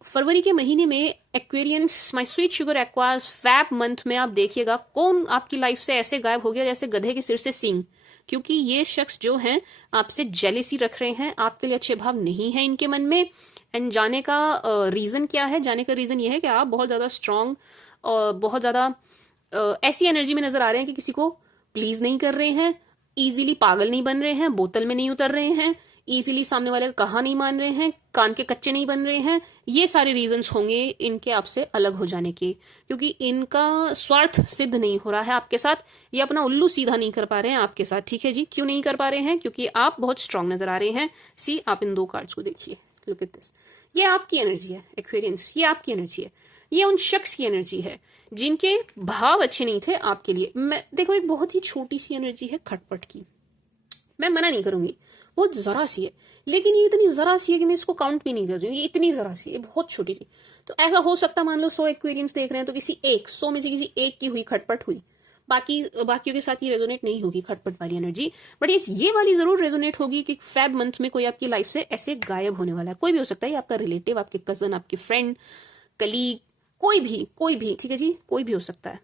फरवरी के महीने में Aquarians, my sweet sugar Aquas, Feb month में आप देखिएगा कौन आपकी लाइफ से ऐसे गायब हो गया जैसे गधे के सिर से सींग। क्योंकि ये शख्स जो हैं आपसे जेलेसी रख रहे हैं, आपके लिए अच्छे भाव नहीं है इनके मन में। एंड जाने का रीजन क्या है, जाने का रीजन ये है कि आप बहुत ज्यादा स्ट्रांग और बहुत ज्यादा ऐसी एनर्जी में नजर आ रहे हैं कि किसी को प्लीज नहीं कर रहे हैं, इजीली पागल नहीं बन रहे हैं, बोतल में नहीं उतर रहे हैं, इजीली सामने वाले का कहा नहीं मान रहे हैं, कान के कच्चे नहीं बन रहे हैं, ये सारे रीजंस होंगे इनके आपसे अलग हो जाने के, क्योंकि इनका स्वार्थ सिद्ध नहीं हो रहा है आपके साथ, ये अपना उल्लू सीधा नहीं कर पा रहे हैं आपके साथ, ठीक है जी। क्यों नहीं कर पा रहे हैं? क्योंकि आप बहुत स्ट्रांग नजर आ रहे हैं। सी, आप इन 2 कार्ड्स को देखिए, लुक एट दिस, ये आपकी एनर्जी है एक्वेरियंस, ये आपकी एनर्जी है, ये उन शख्स की एनर्जी है जिनके भाव अच्छे नहीं थे आपके लिए। मैं देखो, एक बहुत ही छोटी सी एनर्जी है खटपट की, मैं मना नहीं करूंगी, बहुत जरा सी है, लेकिन ये इतनी जरा सी है कि मैं इसको काउंट भी नहीं कर रही हूँ, ये इतनी जरा सी है, बहुत छोटी सी। तो ऐसा हो सकता, मान लो 100 एक्वेरियंस देख रहे हैं तो किसी 100 में से किसी एक की हुई खटपट हुई, बाकियों के साथ ये रेजोनेट नहीं होगी खटपट वाली एनर्जी, बट ये वाली जरूर रेजोनेट होगी कि फेब मंथ में कोई आपकी लाइफ से ऐसे गायब होने वाला है। कोई भी हो सकता है, आपका रिलेटिव, आपके कजन, आपके फ्रेंड, कलीग, कोई भी, ठीक है जी, कोई भी हो सकता है,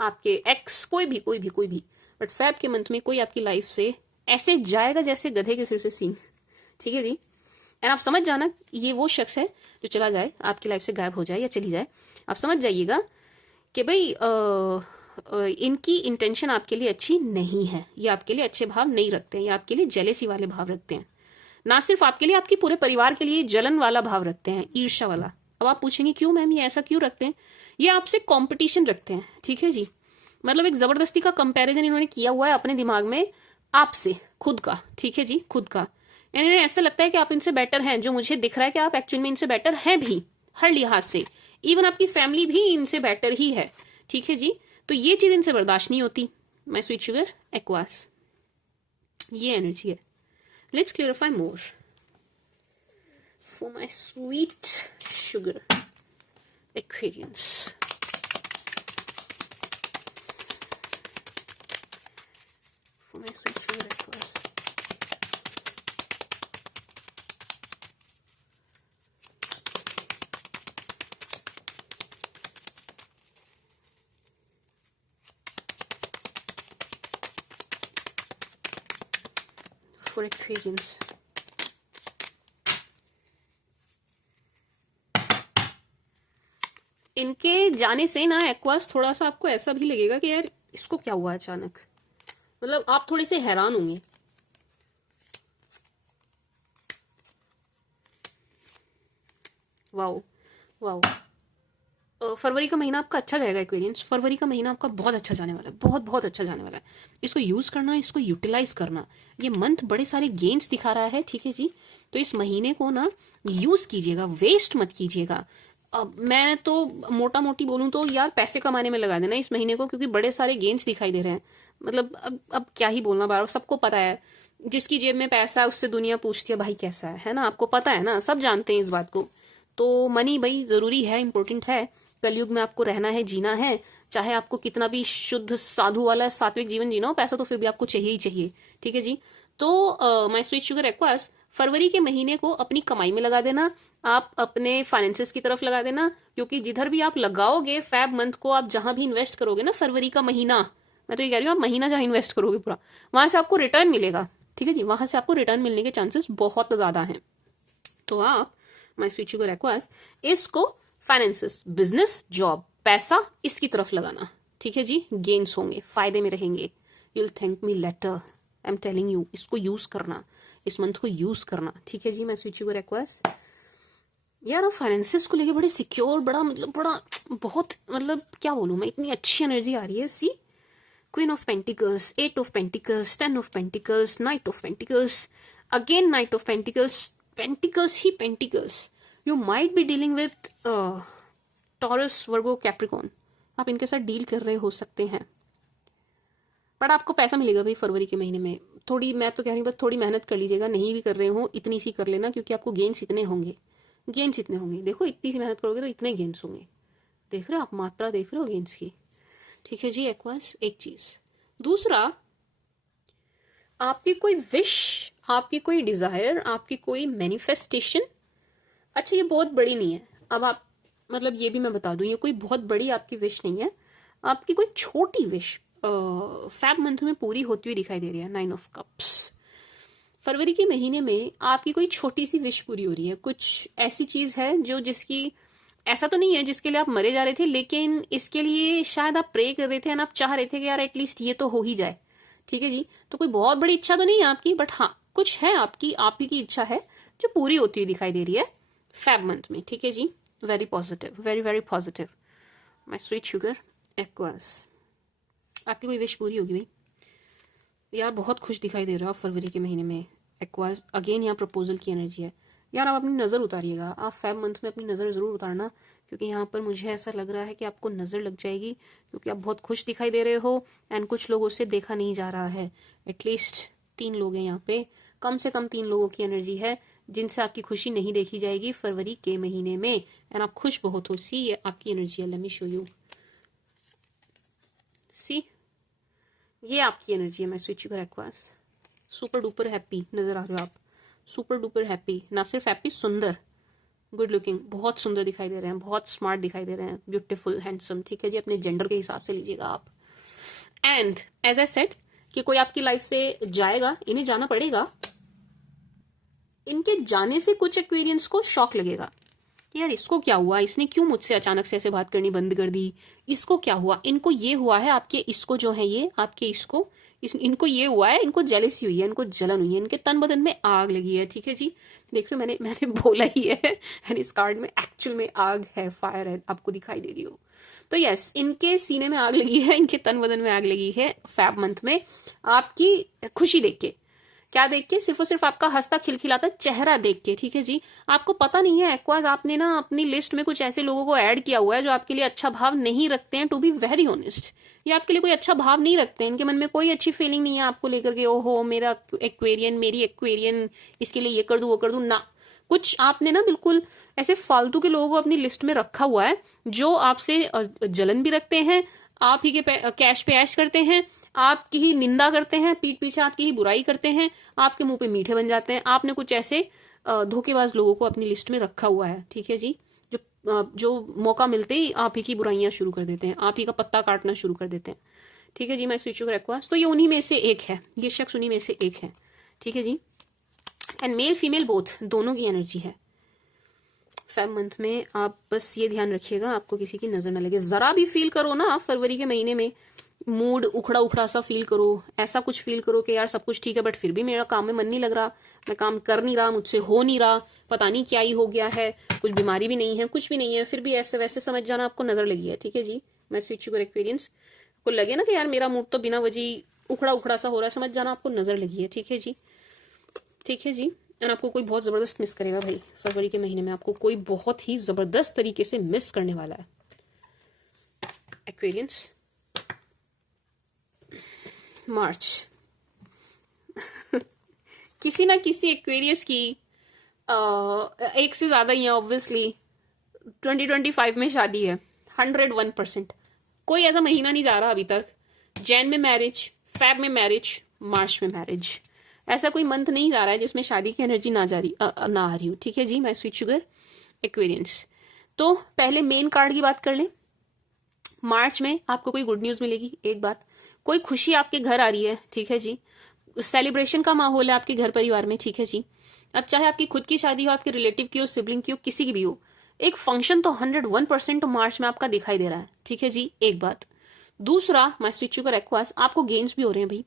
आपके एक्स, कोई भी, बट फैब के मंथ में कोई आपकी लाइफ से ऐसे जाएगा जैसे गधे के सिर से सींग, ठीक है जी। एंड आप समझ जाना, ये वो शख्स है जो चला जाए, आपकी लाइफ से गायब हो जाए या चली जाए, आप समझ जाइएगा कि भाई इनकी इंटेंशन आपके लिए अच्छी नहीं है, ये आपके लिए अच्छे भाव नहीं रखते हैं, ये आपके लिए जेलेसी वाले भाव रखते हैं, ना सिर्फ आपके लिए, आपके पूरे परिवार के लिए जलन वाला भाव रखते हैं, ईर्ष्या वाला। अब आप पूछेंगे क्यों मैम, ये ऐसा क्यों रखते हैं? ये आपसे कंपटीशन रखते हैं, ठीक है जी, मतलब एक जबरदस्ती का कंपैरिजन इन्होंने किया हुआ है अपने दिमाग में आपसे, खुद का, ठीक है जी, खुद का। इन्हें ऐसा लगता है कि आप इनसे बेटर हैं, जो मुझे दिख रहा है कि आप एक्चुअल में इनसे बेटर हैं भी, हर लिहाज से, इवन आपकी फैमिली भी इनसे बेटर ही है, ठीक है जी। तो ये चीज इनसे बर्दाश्त नहीं होती। माय स्वीट शुगर एक्वास, ये एनर्जी है। Let's clarify more for my sweet sugar Aquarians. My sweet sugar Aquas. For Aquarians. इनके जाने से ना एक्वास थोड़ा सा आपको ऐसा भी लगेगा कि यार इसको क्या हुआ अचानक, मतलब आप थोड़े से हैरान होंगे। वाओ वाओ, फरवरी का महीना आपका अच्छा जाएगा एक्वेरियंस, फरवरी का महीना आपका बहुत अच्छा जाने वाला है, बहुत अच्छा जाने वाला है। इसको यूज करना, इसको यूटिलाइज करना। ये मंथ बड़े सारे गेन्स दिखा रहा है, ठीक है जी। तो इस महीने को ना यूज कीजिएगा, वेस्ट मत कीजिएगा। अब मैं तो मोटा मोटी बोलूं तो यार पैसे कमाने में लगा देना इस महीने को, क्योंकि बड़े सारे गेन्स दिखाई दे रहे हैं। मतलब अब क्या ही बोलना, बार सबको पता है, जिसकी जेब में पैसा है उससे दुनिया पूछती है भाई कैसा है ना, आपको पता है ना, सब जानते हैं इस बात को। तो मनी भाई जरूरी है, इंपॉर्टेंट है, कलयुग में आपको रहना है, जीना है, चाहे आपको कितना भी शुद्ध साधु वाला सात्विक जीवन जीना हो, पैसा तो फिर भी आपको चाहिए ही चाहिए, ठीक है जी। तो माय स्वीट शुगर एक्वास, फरवरी के महीने को अपनी कमाई में लगा देना, आप अपने फाइनेंसेस की तरफ लगा देना, क्योंकि जिधर भी आप लगाओगे फैब मंथ को, आप जहां भी इन्वेस्ट करोगे ना फरवरी का महीना, मैं तो ये कह रही हूँ आप महीना जहां इन्वेस्ट करोगे पूरा, वहां से आपको रिटर्न मिलेगा, ठीक है जी, वहां से आपको रिटर्न मिलने के चांसेस बहुत ज्यादा हैं। तो आप माय स्वीट शुगर एक्वास इसको फाइनेंसेस, बिजनेस, जॉब, पैसा, इसकी तरफ लगाना, ठीक है जी, गेन्स होंगे, फायदे में रहेंगे, you will thank me later, I am telling you. इसको यूज करना, इस मंथ को यूज करना, ठीक है जी। माय स्वीट शुगर एक्वास, यार आप फाइनेंसेस को लेके बड़े सिक्योर, बड़ा बहुत मतलब क्या बोलूं मैं, इतनी अच्छी एनर्जी आ रही है। सी, Queen of Pentacles, 8 of Pentacles, 10 of Pentacles, Knight of Pentacles, again Knight of Pentacles, Pentacles he Pentacles. You might be dealing with Taurus, Virgo, Capricorn. आप इनके साथ डील कर रहे हो सकते हैं, बट आपको पैसा मिलेगा भाई फरवरी के महीने में। थोड़ी, मैं तो कह रही हूँ बस थोड़ी मेहनत कर लीजिएगा, नहीं भी कर रहे हो इतनी सी कर लेना, क्योंकि आपको गेन्स इतने होंगे, गेन्स इतने होंगे। देखो इतनी सी मेहनत करोगे तो इतने गेन्स होंगे, देख रहे हो आप, मात्रा देख रहे हो गेन्स की, ठीक है जी एक्वास। एक चीज, दूसरा, आपकी कोई विश, आपकी कोई डिजायर, आपकी कोई मैनिफेस्टेशन, अच्छा ये बहुत बड़ी नहीं है, अब आप मतलब ये भी मैं बता दूं, ये कोई बहुत बड़ी आपकी विश नहीं है, आपकी कोई छोटी विश फैब मंथ में पूरी होती हुई दिखाई दे रही है। 9 ऑफ कप्स, फरवरी के महीने में आपकी कोई छोटी सी विश पूरी हो रही है, कुछ ऐसी चीज है जो, जिसकी, ऐसा तो नहीं है जिसके लिए आप मरे जा रहे थे, लेकिन इसके लिए शायद आप प्रे कर रहे थे, आप चाह रहे थे कि यार एटलीस्ट ये तो हो ही जाए, ठीक है जी। तो कोई बहुत बड़ी इच्छा तो नहीं है आपकी, बट हाँ कुछ है आपकी आप ही की इच्छा है जो पूरी होती हुई दिखाई दे रही है फेब मंथ में, ठीक है जी। Very positive, very very positive my sweet sugar Aquas. आपकी कोई विश पूरी होगी भाई यार, बहुत खुश दिखाई दे रहा हो फरवरी के महीने में एक्वास। अगेन यहाँ प्रपोजल की एनर्जी है यार। आप अपनी नज़र उतारिएगा, आप फेब मंथ में अपनी नज़र ज़रूर उतारना, क्योंकि यहाँ पर मुझे ऐसा लग रहा है कि आपको नज़र लग जाएगी, क्योंकि आप बहुत खुश दिखाई दे रहे हो एंड कुछ लोगों से देखा नहीं जा रहा है। एटलीस्ट 3 लोग हैं यहाँ पे, कम से कम 3 लोगों की एनर्जी है जिनसे आपकी खुशी नहीं देखी जाएगी फरवरी के महीने में, एंड आप खुश बहुत हो। सी, ये आपकी एनर्जी है, लेट मी शो यू। सी, ये आपकी एनर्जी है my sweet sugar aqueous. Super duper happy नजर आ रहे हो आप, सुपर डुपर हैप्पी, ना सिर्फ हैप्पी, सुंदर, गुड लुकिंग, बहुत सुंदर दिखाई दे रहे हैं, बहुत स्मार्ट दिखाई दे रहे हैं, ब्यूटीफुल, हैंडसम, ठीक है जी। अपने जेंडर के हिसाब से लीजिएगा आप। एंड एज आई सेड कि कोई आपकी लाइफ से जाएगा, इन्हें जाना पड़ेगा, इनके जाने से कुछ एक्वेरियंस को शॉक लगेगा कि यार इसको क्या हुआ, इसने क्यों मुझसे अचानक से ऐसे बात करनी बंद कर दी, इसको क्या हुआ, इनको ये हुआ है, आपके इसको जो है ये आपके इसको इनको ये हुआ है, इनको जेलसी हुई है, इनको जलन हुई है, इनके तन बदन में आग लगी है, ठीक है जी। देख रहे हो, मैंने बोला ही है, एंड इस कार्ड में एक्चुअल में आग है, फायर है, आपको दिखाई दे रही हो। तो यस, इनके सीने में आग लगी है, इनके तन बदन में आग लगी है फेब मंथ में, आपकी खुशी देख के। क्या देख के? सिर्फ और सिर्फ आपका हंसता खिलखिलाता चेहरा देख के, ठीक है जी। आपको पता नहीं है एक्वास, आपने ना अपनी लिस्ट में कुछ ऐसे लोगों को ऐड किया हुआ है जो आपके लिए अच्छा भाव नहीं रखते हैं, टू बी वेरी ऑनेस्ट। ये आपके लिए कोई अच्छा भाव नहीं रखते हैं, इनके मन में कोई अच्छी फीलिंग नहीं है आपको लेकर के, ओहो मेरा एक्वेरियन, मेरी एक्वेरियन, इसके लिए ये कर दूं वो कर दूं ना। कुछ आपने ना बिल्कुल ऐसे फालतू के लोगों को अपनी लिस्ट में रखा हुआ है जो आपसे जलन भी रखते हैं, आप ही के कैश पे ऐश करते हैं, आपकी ही निंदा करते हैं, पीठ पीछे आपकी ही बुराई करते हैं, आपके मुंह पे मीठे बन जाते हैं। आपने कुछ ऐसे धोखेबाज लोगों को अपनी लिस्ट में रखा हुआ है, ठीक है जी, जो मौका मिलते ही आप ही की बुराइयां शुरू कर देते हैं, आप ही का पत्ता काटना शुरू कर देते हैं, ठीक है जी। मैं स्वीट शुगर एक्वास, तो ये उन्हीं में से एक है, ये शख्स उन्हीं में से एक है, ठीक है जी। एंड मेल फीमेल बोथ, दोनों की एनर्जी है फेब मंथ में। आप बस ये ध्यान रखिएगा आपको किसी की नजर ना लगे। जरा भी फील करो ना फरवरी के महीने में मूड उखड़ा उखड़ा सा फील करो, ऐसा कुछ फील करो कि यार सब कुछ ठीक है बट फिर भी मेरा काम में मन नहीं लग रहा, मैं काम कर नहीं रहा, मुझसे हो नहीं रहा, पता नहीं क्या ही हो गया है, कुछ बीमारी भी नहीं है, कुछ भी नहीं है, फिर भी ऐसे वैसे समझ जाना आपको नजर लगी है, ठीक है जी। मैं स्वीट शुगर एक्सपीरियंस को लगे ना कि यार मेरा मूड तो बिना वजह उखड़ा उखड़ा सा हो रहा है, समझ जाना आपको नजर लगी है, ठीक है जी, ठीक है जी। एंड आपको कोई बहुत जबरदस्त मिस करेगा भाई फरवरी के महीने में, आपको कोई बहुत ही जबरदस्त तरीके से मिस करने वाला है एक्वेरियंस। मार्च किसी ना किसी एक्वेरियस की एक से ज्यादा ही ऑब्वियसली 2025 में शादी है 101%। कोई ऐसा महीना नहीं जा रहा अभी तक, जैन में मैरिज, फेब में मैरिज, मार्च में मैरिज, ऐसा कोई मंथ नहीं जा रहा है जिसमें शादी की एनर्जी ना आ रही हो, ठीक है जी। मैं स्वीट शुगर एक्वेरियंस। तो पहले मेन कार्ड की बात कर लें। मार्च में आपको कोई गुड न्यूज मिलेगी, एक बात, कोई खुशी आपके घर आ रही है, ठीक है जी। सेलिब्रेशन का माहौल है आपके घर परिवार में, ठीक है जी। अब चाहे आपकी खुद की शादी हो, आपके रिलेटिव की हो, सिबलिंग की हो, किसी की भी हो, एक फंक्शन तो 101% मार्च में आपका दिखाई दे रहा है, ठीक है जी, एक बात। दूसरा, माय स्वीट शुगर एक्वास, आपको गेम्स भी हो रहे हैं भाई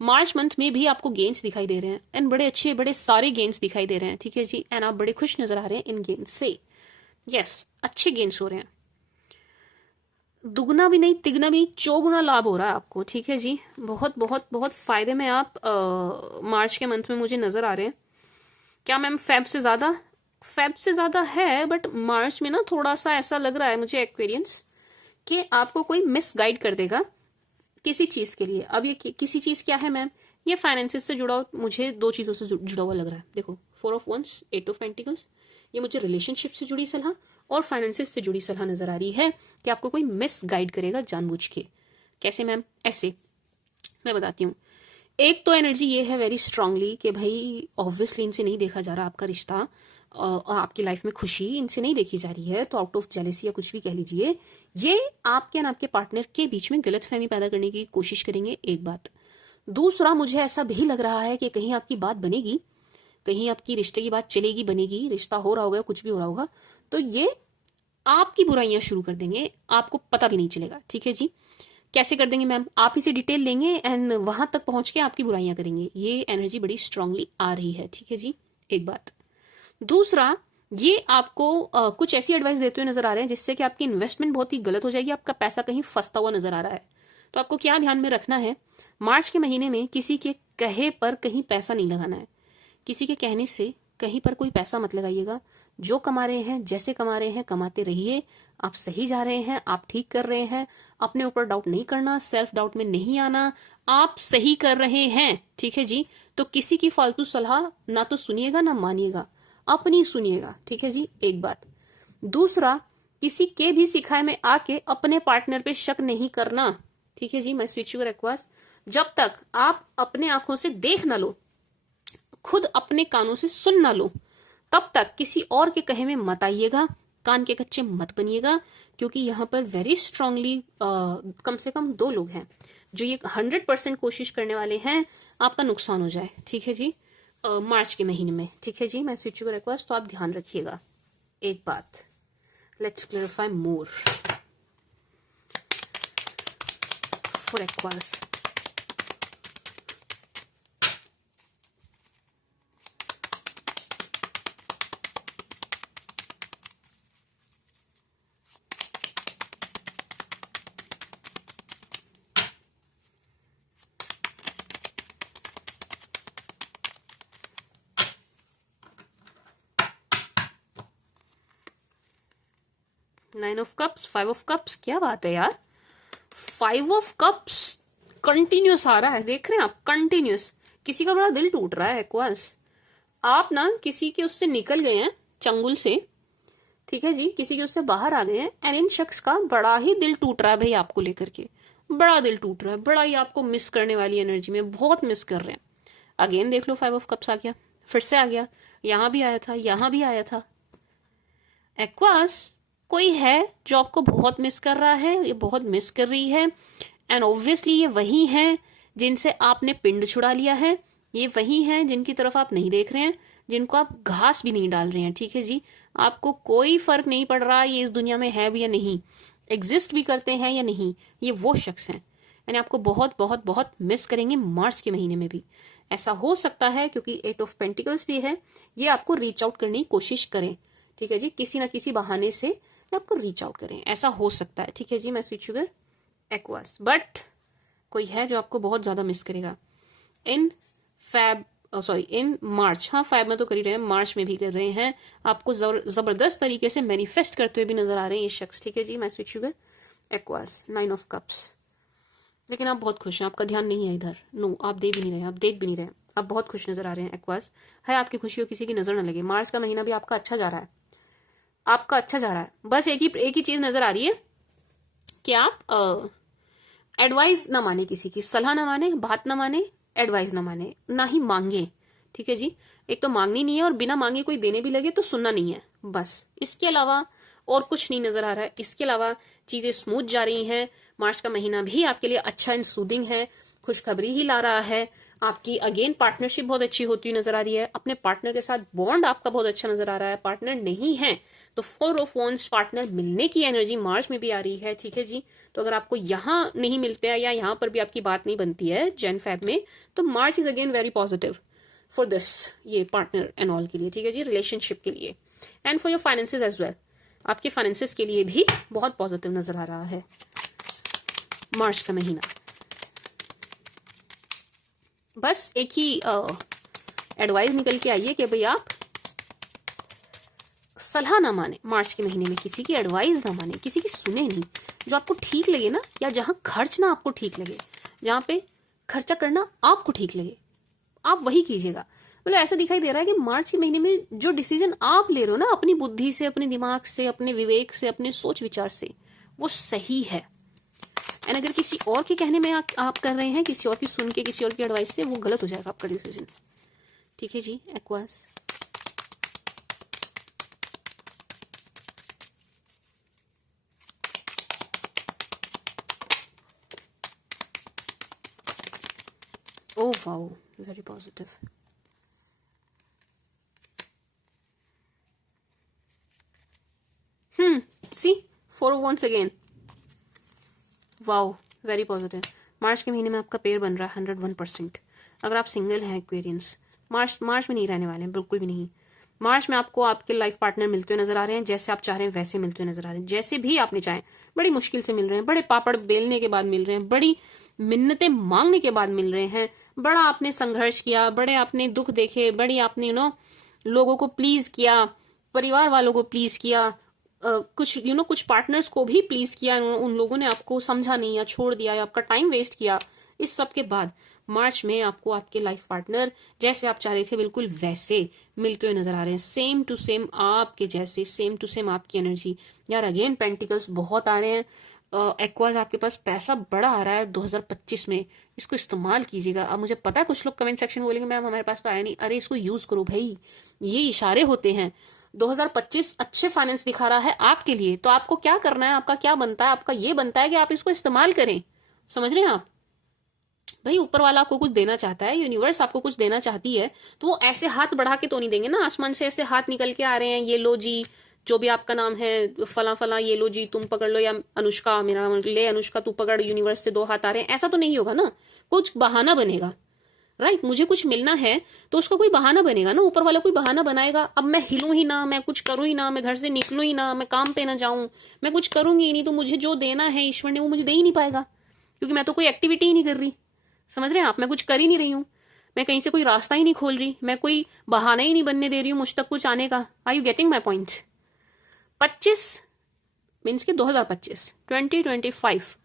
मार्च मंथ में भी, आपको गेम्स दिखाई दे रहे हैं एंड बड़े अच्छे बड़े सारे गेम्स दिखाई दे रहे हैं, ठीक है जी। एंड आप बड़े खुश नजर आ रहे हैं इन गेम्स से, यस, अच्छे गेम्स हो रहे हैं, दुगना भी नहीं तिगना भी चौगुना लाभ हो रहा है आपको, ठीक है जी। बहुत बहुत बहुत फायदे में आप मार्च के मंथ में मुझे नजर आ रहे हैं। क्या मैम फेब से ज्यादा है, बट मार्च में ना थोड़ा सा ऐसा लग रहा है मुझे एक्वेरियंस कि आपको कोई मिस गाइड कर देगा किसी चीज के लिए। अब ये किसी चीज क्या है मैम, ये फाइनेंसिस से जुड़ा, मुझे 2 चीजों से जुड़ा हुआ लग रहा है। देखो 4 ऑफ वंस, 8 ऑफ पेंटिकल्स, ये मुझे रिलेशनशिप से जुड़ी सलाह और फाइनेंसिस से जुड़ी सलाह नजर आ रही है कि आपको कोई मिस गाइड करेगा जानबूझ के। कैसे मैम? ऐसे मैं बताती हूँ। एक तो एनर्जी ये है वेरी स्ट्रांगली कि भाई ऑब्वियसली इनसे नहीं देखा जा रहा आपका रिश्ता, आपकी लाइफ में खुशी इनसे नहीं देखी जा रही है, तो आउट ऑफ जेलेसी या कुछ भी कह लीजिए, ये आपके और आपके पार्टनर के बीच में गलतफहमी पैदा करने की कोशिश करेंगे, एक बात। दूसरा, मुझे ऐसा भी लग रहा है कि कहीं आपकी बात बनेगी, कहीं आपकी रिश्ते की बात चलेगी, बनेगी, रिश्ता हो रहा होगा, कुछ भी हो रहा होगा, तो ये आपकी बुराइयां शुरू कर देंगे, आपको पता भी नहीं चलेगा, ठीक है जी। कैसे कर देंगे मैम, आप इसे डिटेल लेंगे एंड वहां तक पहुंच के आपकी बुराइयां करेंगे। ये एनर्जी बड़ी स्ट्रांगली आ रही है, ठीक है जी, एक बात। दूसरा, ये आपको कुछ ऐसी एडवाइस देते हुए नजर आ रहे हैं जिससे कि आपकी इन्वेस्टमेंट बहुत ही गलत हो जाएगी, आपका पैसा कहीं फंसता हुआ नजर आ रहा है। तो आपको क्या ध्यान में रखना है, मार्च के महीने में किसी के कहे पर कहीं पैसा नहीं लगाना है। किसी के कहने से कहीं पर कोई पैसा मत लगाइएगा। जो कमा रहे हैं, जैसे कमा रहे हैं, कमाते रहिए। आप सही जा रहे हैं, आप ठीक कर रहे हैं। अपने ऊपर डाउट नहीं करना, सेल्फ डाउट में नहीं आना। आप सही कर रहे हैं, ठीक है जी। तो किसी की फालतू सलाह ना तो सुनिएगा ना मानिएगा, अपनी सुनिएगा, ठीक है जी, एक बात। दूसरा, किसी के भी सिखाए में आके अपने पार्टनर पे शक नहीं करना, ठीक है जी। मैं स्विच यूर एक्वास, जब तक आप अपने आंखों से देख ना लो, खुद अपने कानों से सुन ना लो, तब तक किसी और के कहे में मत आइएगा, कान के कच्चे मत बनिएगा। क्योंकि यहाँ पर वेरी स्ट्रांगली कम से कम 2 लोग हैं जो ये 100% कोशिश करने वाले हैं आपका नुकसान हो जाए, ठीक है जी, मार्च के महीने में, ठीक है जी। मैं स्विच यूर रिक्वेस्ट, तो आप ध्यान रखिएगा एक बात। Let's clarify more for aqueous. Nine of cups, 5 of cups, क्या बात है यार, 5 ऑफ कप्स कंटिन्यूस आ रहा है, देख रहे हैं आप, कंटिन्यूस। किसी का बड़ा दिल टूट रहा है एक्वास। आप ना किसी के उससे निकल गए हैं, चंगुल से, ठीक है जी, किसी के उससे बाहर आ गए हैं, एंड इन शख्स का बड़ा ही दिल टूट रहा है भाई आपको लेकर के, बड़ा दिल टूट रहा है, बड़ा ही आपको मिस करने वाली एनर्जी में, बहुत मिस कर रहे हैं। अगेन देख लो, 5 ऑफ कप्स आ गया, फिर से आ गया, यहां भी आया था, यहां भी आया था। एक्वास, कोई है जो आपको बहुत मिस कर रहा है, ये बहुत मिस कर रही है, एंड ऑब्वियसली ये वही है जिनसे आपने पिंड छुड़ा लिया है। ये वही है जिनकी तरफ आप नहीं देख रहे हैं, जिनको आप घास भी नहीं डाल रहे हैं, ठीक है जी। आपको कोई फर्क नहीं पड़ रहा ये इस दुनिया में है भी या नहीं, एग्जिस्ट भी करते हैं या नहीं, ये वो शख्स हैं, यानी आपको बहुत बहुत बहुत मिस करेंगे मार्च के महीने में भी। ऐसा हो सकता है क्योंकि 8 ऑफ पेंटिकल्स भी है, ये आपको रीच आउट करने की कोशिश करें, ठीक है जी, किसी ना किसी बहाने से आपको रीच आउट करें, ऐसा हो सकता है, ठीक है जी। My sweet sugar aqueous, but कोई है जो आपको बहुत ज्यादा मिस करेगा इन फैब, सॉरी इन मार्च। हाँ, फैब में तो कर ही रहे हैं, मार्च में भी कर रहे हैं, आपको जबरदस्त तरीके से मैनिफेस्ट करते हुए भी नजर आ रहे हैं ये शख्स, ठीक है जी। My sweet sugar aqueous, 9 of cups. लेकिन आप बहुत खुश हैं, आपका ध्यान नहीं है इधर, नो, आप दे भी नहीं रहे, आप देख भी नहीं रहे, आप बहुत खुश नजर आ रहे हैं एक्वास। है आपकी खुशी हो किसी की नजर ना लगे, मार्च का महीना भी आपका अच्छा जा रहा है, आपका अच्छा जा रहा है। बस एक ही चीज नजर आ रही है कि आप एडवाइस ना माने, किसी की सलाह ना माने, बात ना माने, एडवाइस ना माने, ना ही मांगे, ठीक है जी। एक तो मांगनी नहीं है, और बिना मांगे कोई देने भी लगे तो सुनना नहीं है, बस। इसके अलावा और कुछ नहीं नजर आ रहा है। इसके अलावा चीजें स्मूथ जा रही हैं, मार्च का महीना भी आपके लिए अच्छा एंड सूदिंग है, खुशखबरी ही ला रहा है। आपकी अगेन पार्टनरशिप बहुत अच्छी होती हुई नजर आ रही है, अपने पार्टनर के साथ बॉन्ड आपका बहुत अच्छा नजर आ रहा है। पार्टनर नहीं है तो 4 ऑफ वॉन्ड्स पार्टनर मिलने की एनर्जी मार्च में भी आ रही है, ठीक है जी। तो अगर आपको यहाँ नहीं मिलते हैं या यहाँ पर भी आपकी बात नहीं बनती है जैन फेब में, तो March is again very positive for this, ये पार्टनर एंड ऑल के लिए, ठीक है जी, रिलेशनशिप के लिए, and for your finances as well. आपके फाइनेंसेस के लिए भी बहुत पॉजिटिव नजर आ रहा है मार्च का महीना। बस एक ही एडवाइस निकल के आइए कि भाई आप सलाह ना माने मार्च के महीने में, किसी की एडवाइस ना माने, किसी की सुने नहीं। जो आपको ठीक लगे ना, या जहां खर्चना आपको ठीक लगे, जहां पे खर्चा करना आपको ठीक लगे, आप वही कीजिएगा। मतलब ऐसा दिखाई दे रहा है कि मार्च के महीने में जो डिसीजन आप ले रहे हो ना, अपनी बुद्धि से, अपने दिमाग से, अपने विवेक से, अपने सोच विचार से, वो सही है। एंड अगर किसी और के कहने में आप कर रहे हैं, किसी और की सुन के, किसी और की एडवाइस से, वो गलत हो जाएगा आपका डिसीजन, ठीक है जी। Aquas, oh wow, very positive. See, 4 once again. Wow, very positive. March के महीने में आपका पेयर बन रहा है 101%। अगर आप सिंगल हैं एक्वेरियंस, मार्च में नहीं रहने वाले हैं, बिल्कुल भी नहीं। मार्च में आपको आपके लाइफ पार्टनर मिलते हुए नजर आ रहे हैं, जैसे आप चाह रहे हैं वैसे मिलते हुए नजर आ रहे हैं, जैसे भी आपने चाहे। बड़ी मुश्किल से मिल रहे हैं, बड़े पापड़ बेलने के बाद मिल रहे हैं, बड़ी मिन्नतें मांगने के बाद मिल रहे हैं, बड़ा आपने संघर्ष किया, बड़े आपने दुख देखे, बड़ी आपने लोगों को प्लीज किया, परिवार वालों को प्लीज किया, कुछ कुछ पार्टनर्स को भी प्लीज किया, उन लोगों ने आपको समझा नहीं या छोड़ दिया या आपका टाइम वेस्ट किया। इस सब के बाद मार्च में आपको आपके लाइफ पार्टनर जैसे आप चाह रहे थे बिल्कुल वैसे मिलते हुए नजर आ रहे हैं, सेम टू सेम आपके जैसे, सेम टू सेम आपकी एनर्जी। यार अगेन पेंटिकल्स बहुत आ रहे हैं। एक्वाज आपके पास पैसा बड़ा आ रहा है 2025 में, इसको इस्तेमाल कीजिएगा। अब मुझे पता है कुछ लोग कमेंट सेक्शन में बोलेंगे मैम हमारे पास तो आया नहीं, अरे इसको यूज करो भाई, ये इशारे होते हैं। 2025 अच्छे फाइनेंस दिखा रहा है आपके लिए, तो आपको क्या करना है, आपका क्या बनता है, आपका ये बनता है कि आप इसको इस्तेमाल करें। समझ रहे हैं आप? भाई ऊपर वाला आपको कुछ देना चाहता है, यूनिवर्स आपको कुछ देना चाहती है, तो वो ऐसे हाथ बढ़ा के तो नहीं देंगे ना, आसमान से ऐसे हाथ निकल के आ रहे हैं, ये लो जी जो भी आपका नाम है फला फला, ये लो जी तुम पकड़ लो, या अनुष्का मेरा ले अनुष्का तू पकड़, यूनिवर्स से 2 हाथ आ रहे हैं, ऐसा तो नहीं होगा ना। कुछ बहाना बनेगा, राइट? मुझे कुछ मिलना है तो उसका कोई बहाना बनेगा ना, ऊपर वाला कोई बहाना बनाएगा। अब मैं हिलूं ही ना, मैं कुछ करूं ही ना, मैं घर से निकलूं ही ना, मैं काम पे ना जाऊं, मैं कुछ करूंगी ही नहीं, तो मुझे जो देना है ईश्वर ने वो मुझे दे ही नहीं पाएगा, क्योंकि मैं तो कोई एक्टिविटी ही नहीं कर रही। समझ रहे हैं आप? मैं कुछ कर ही नहीं रही हूँ, मैं कहीं से कोई रास्ता ही नहीं खोल रही, मैं कोई बहाना ही नहीं बनने दे रही हूँ मुझ तक कुछ आने का। Are you getting my point? 25 means के 2025 2025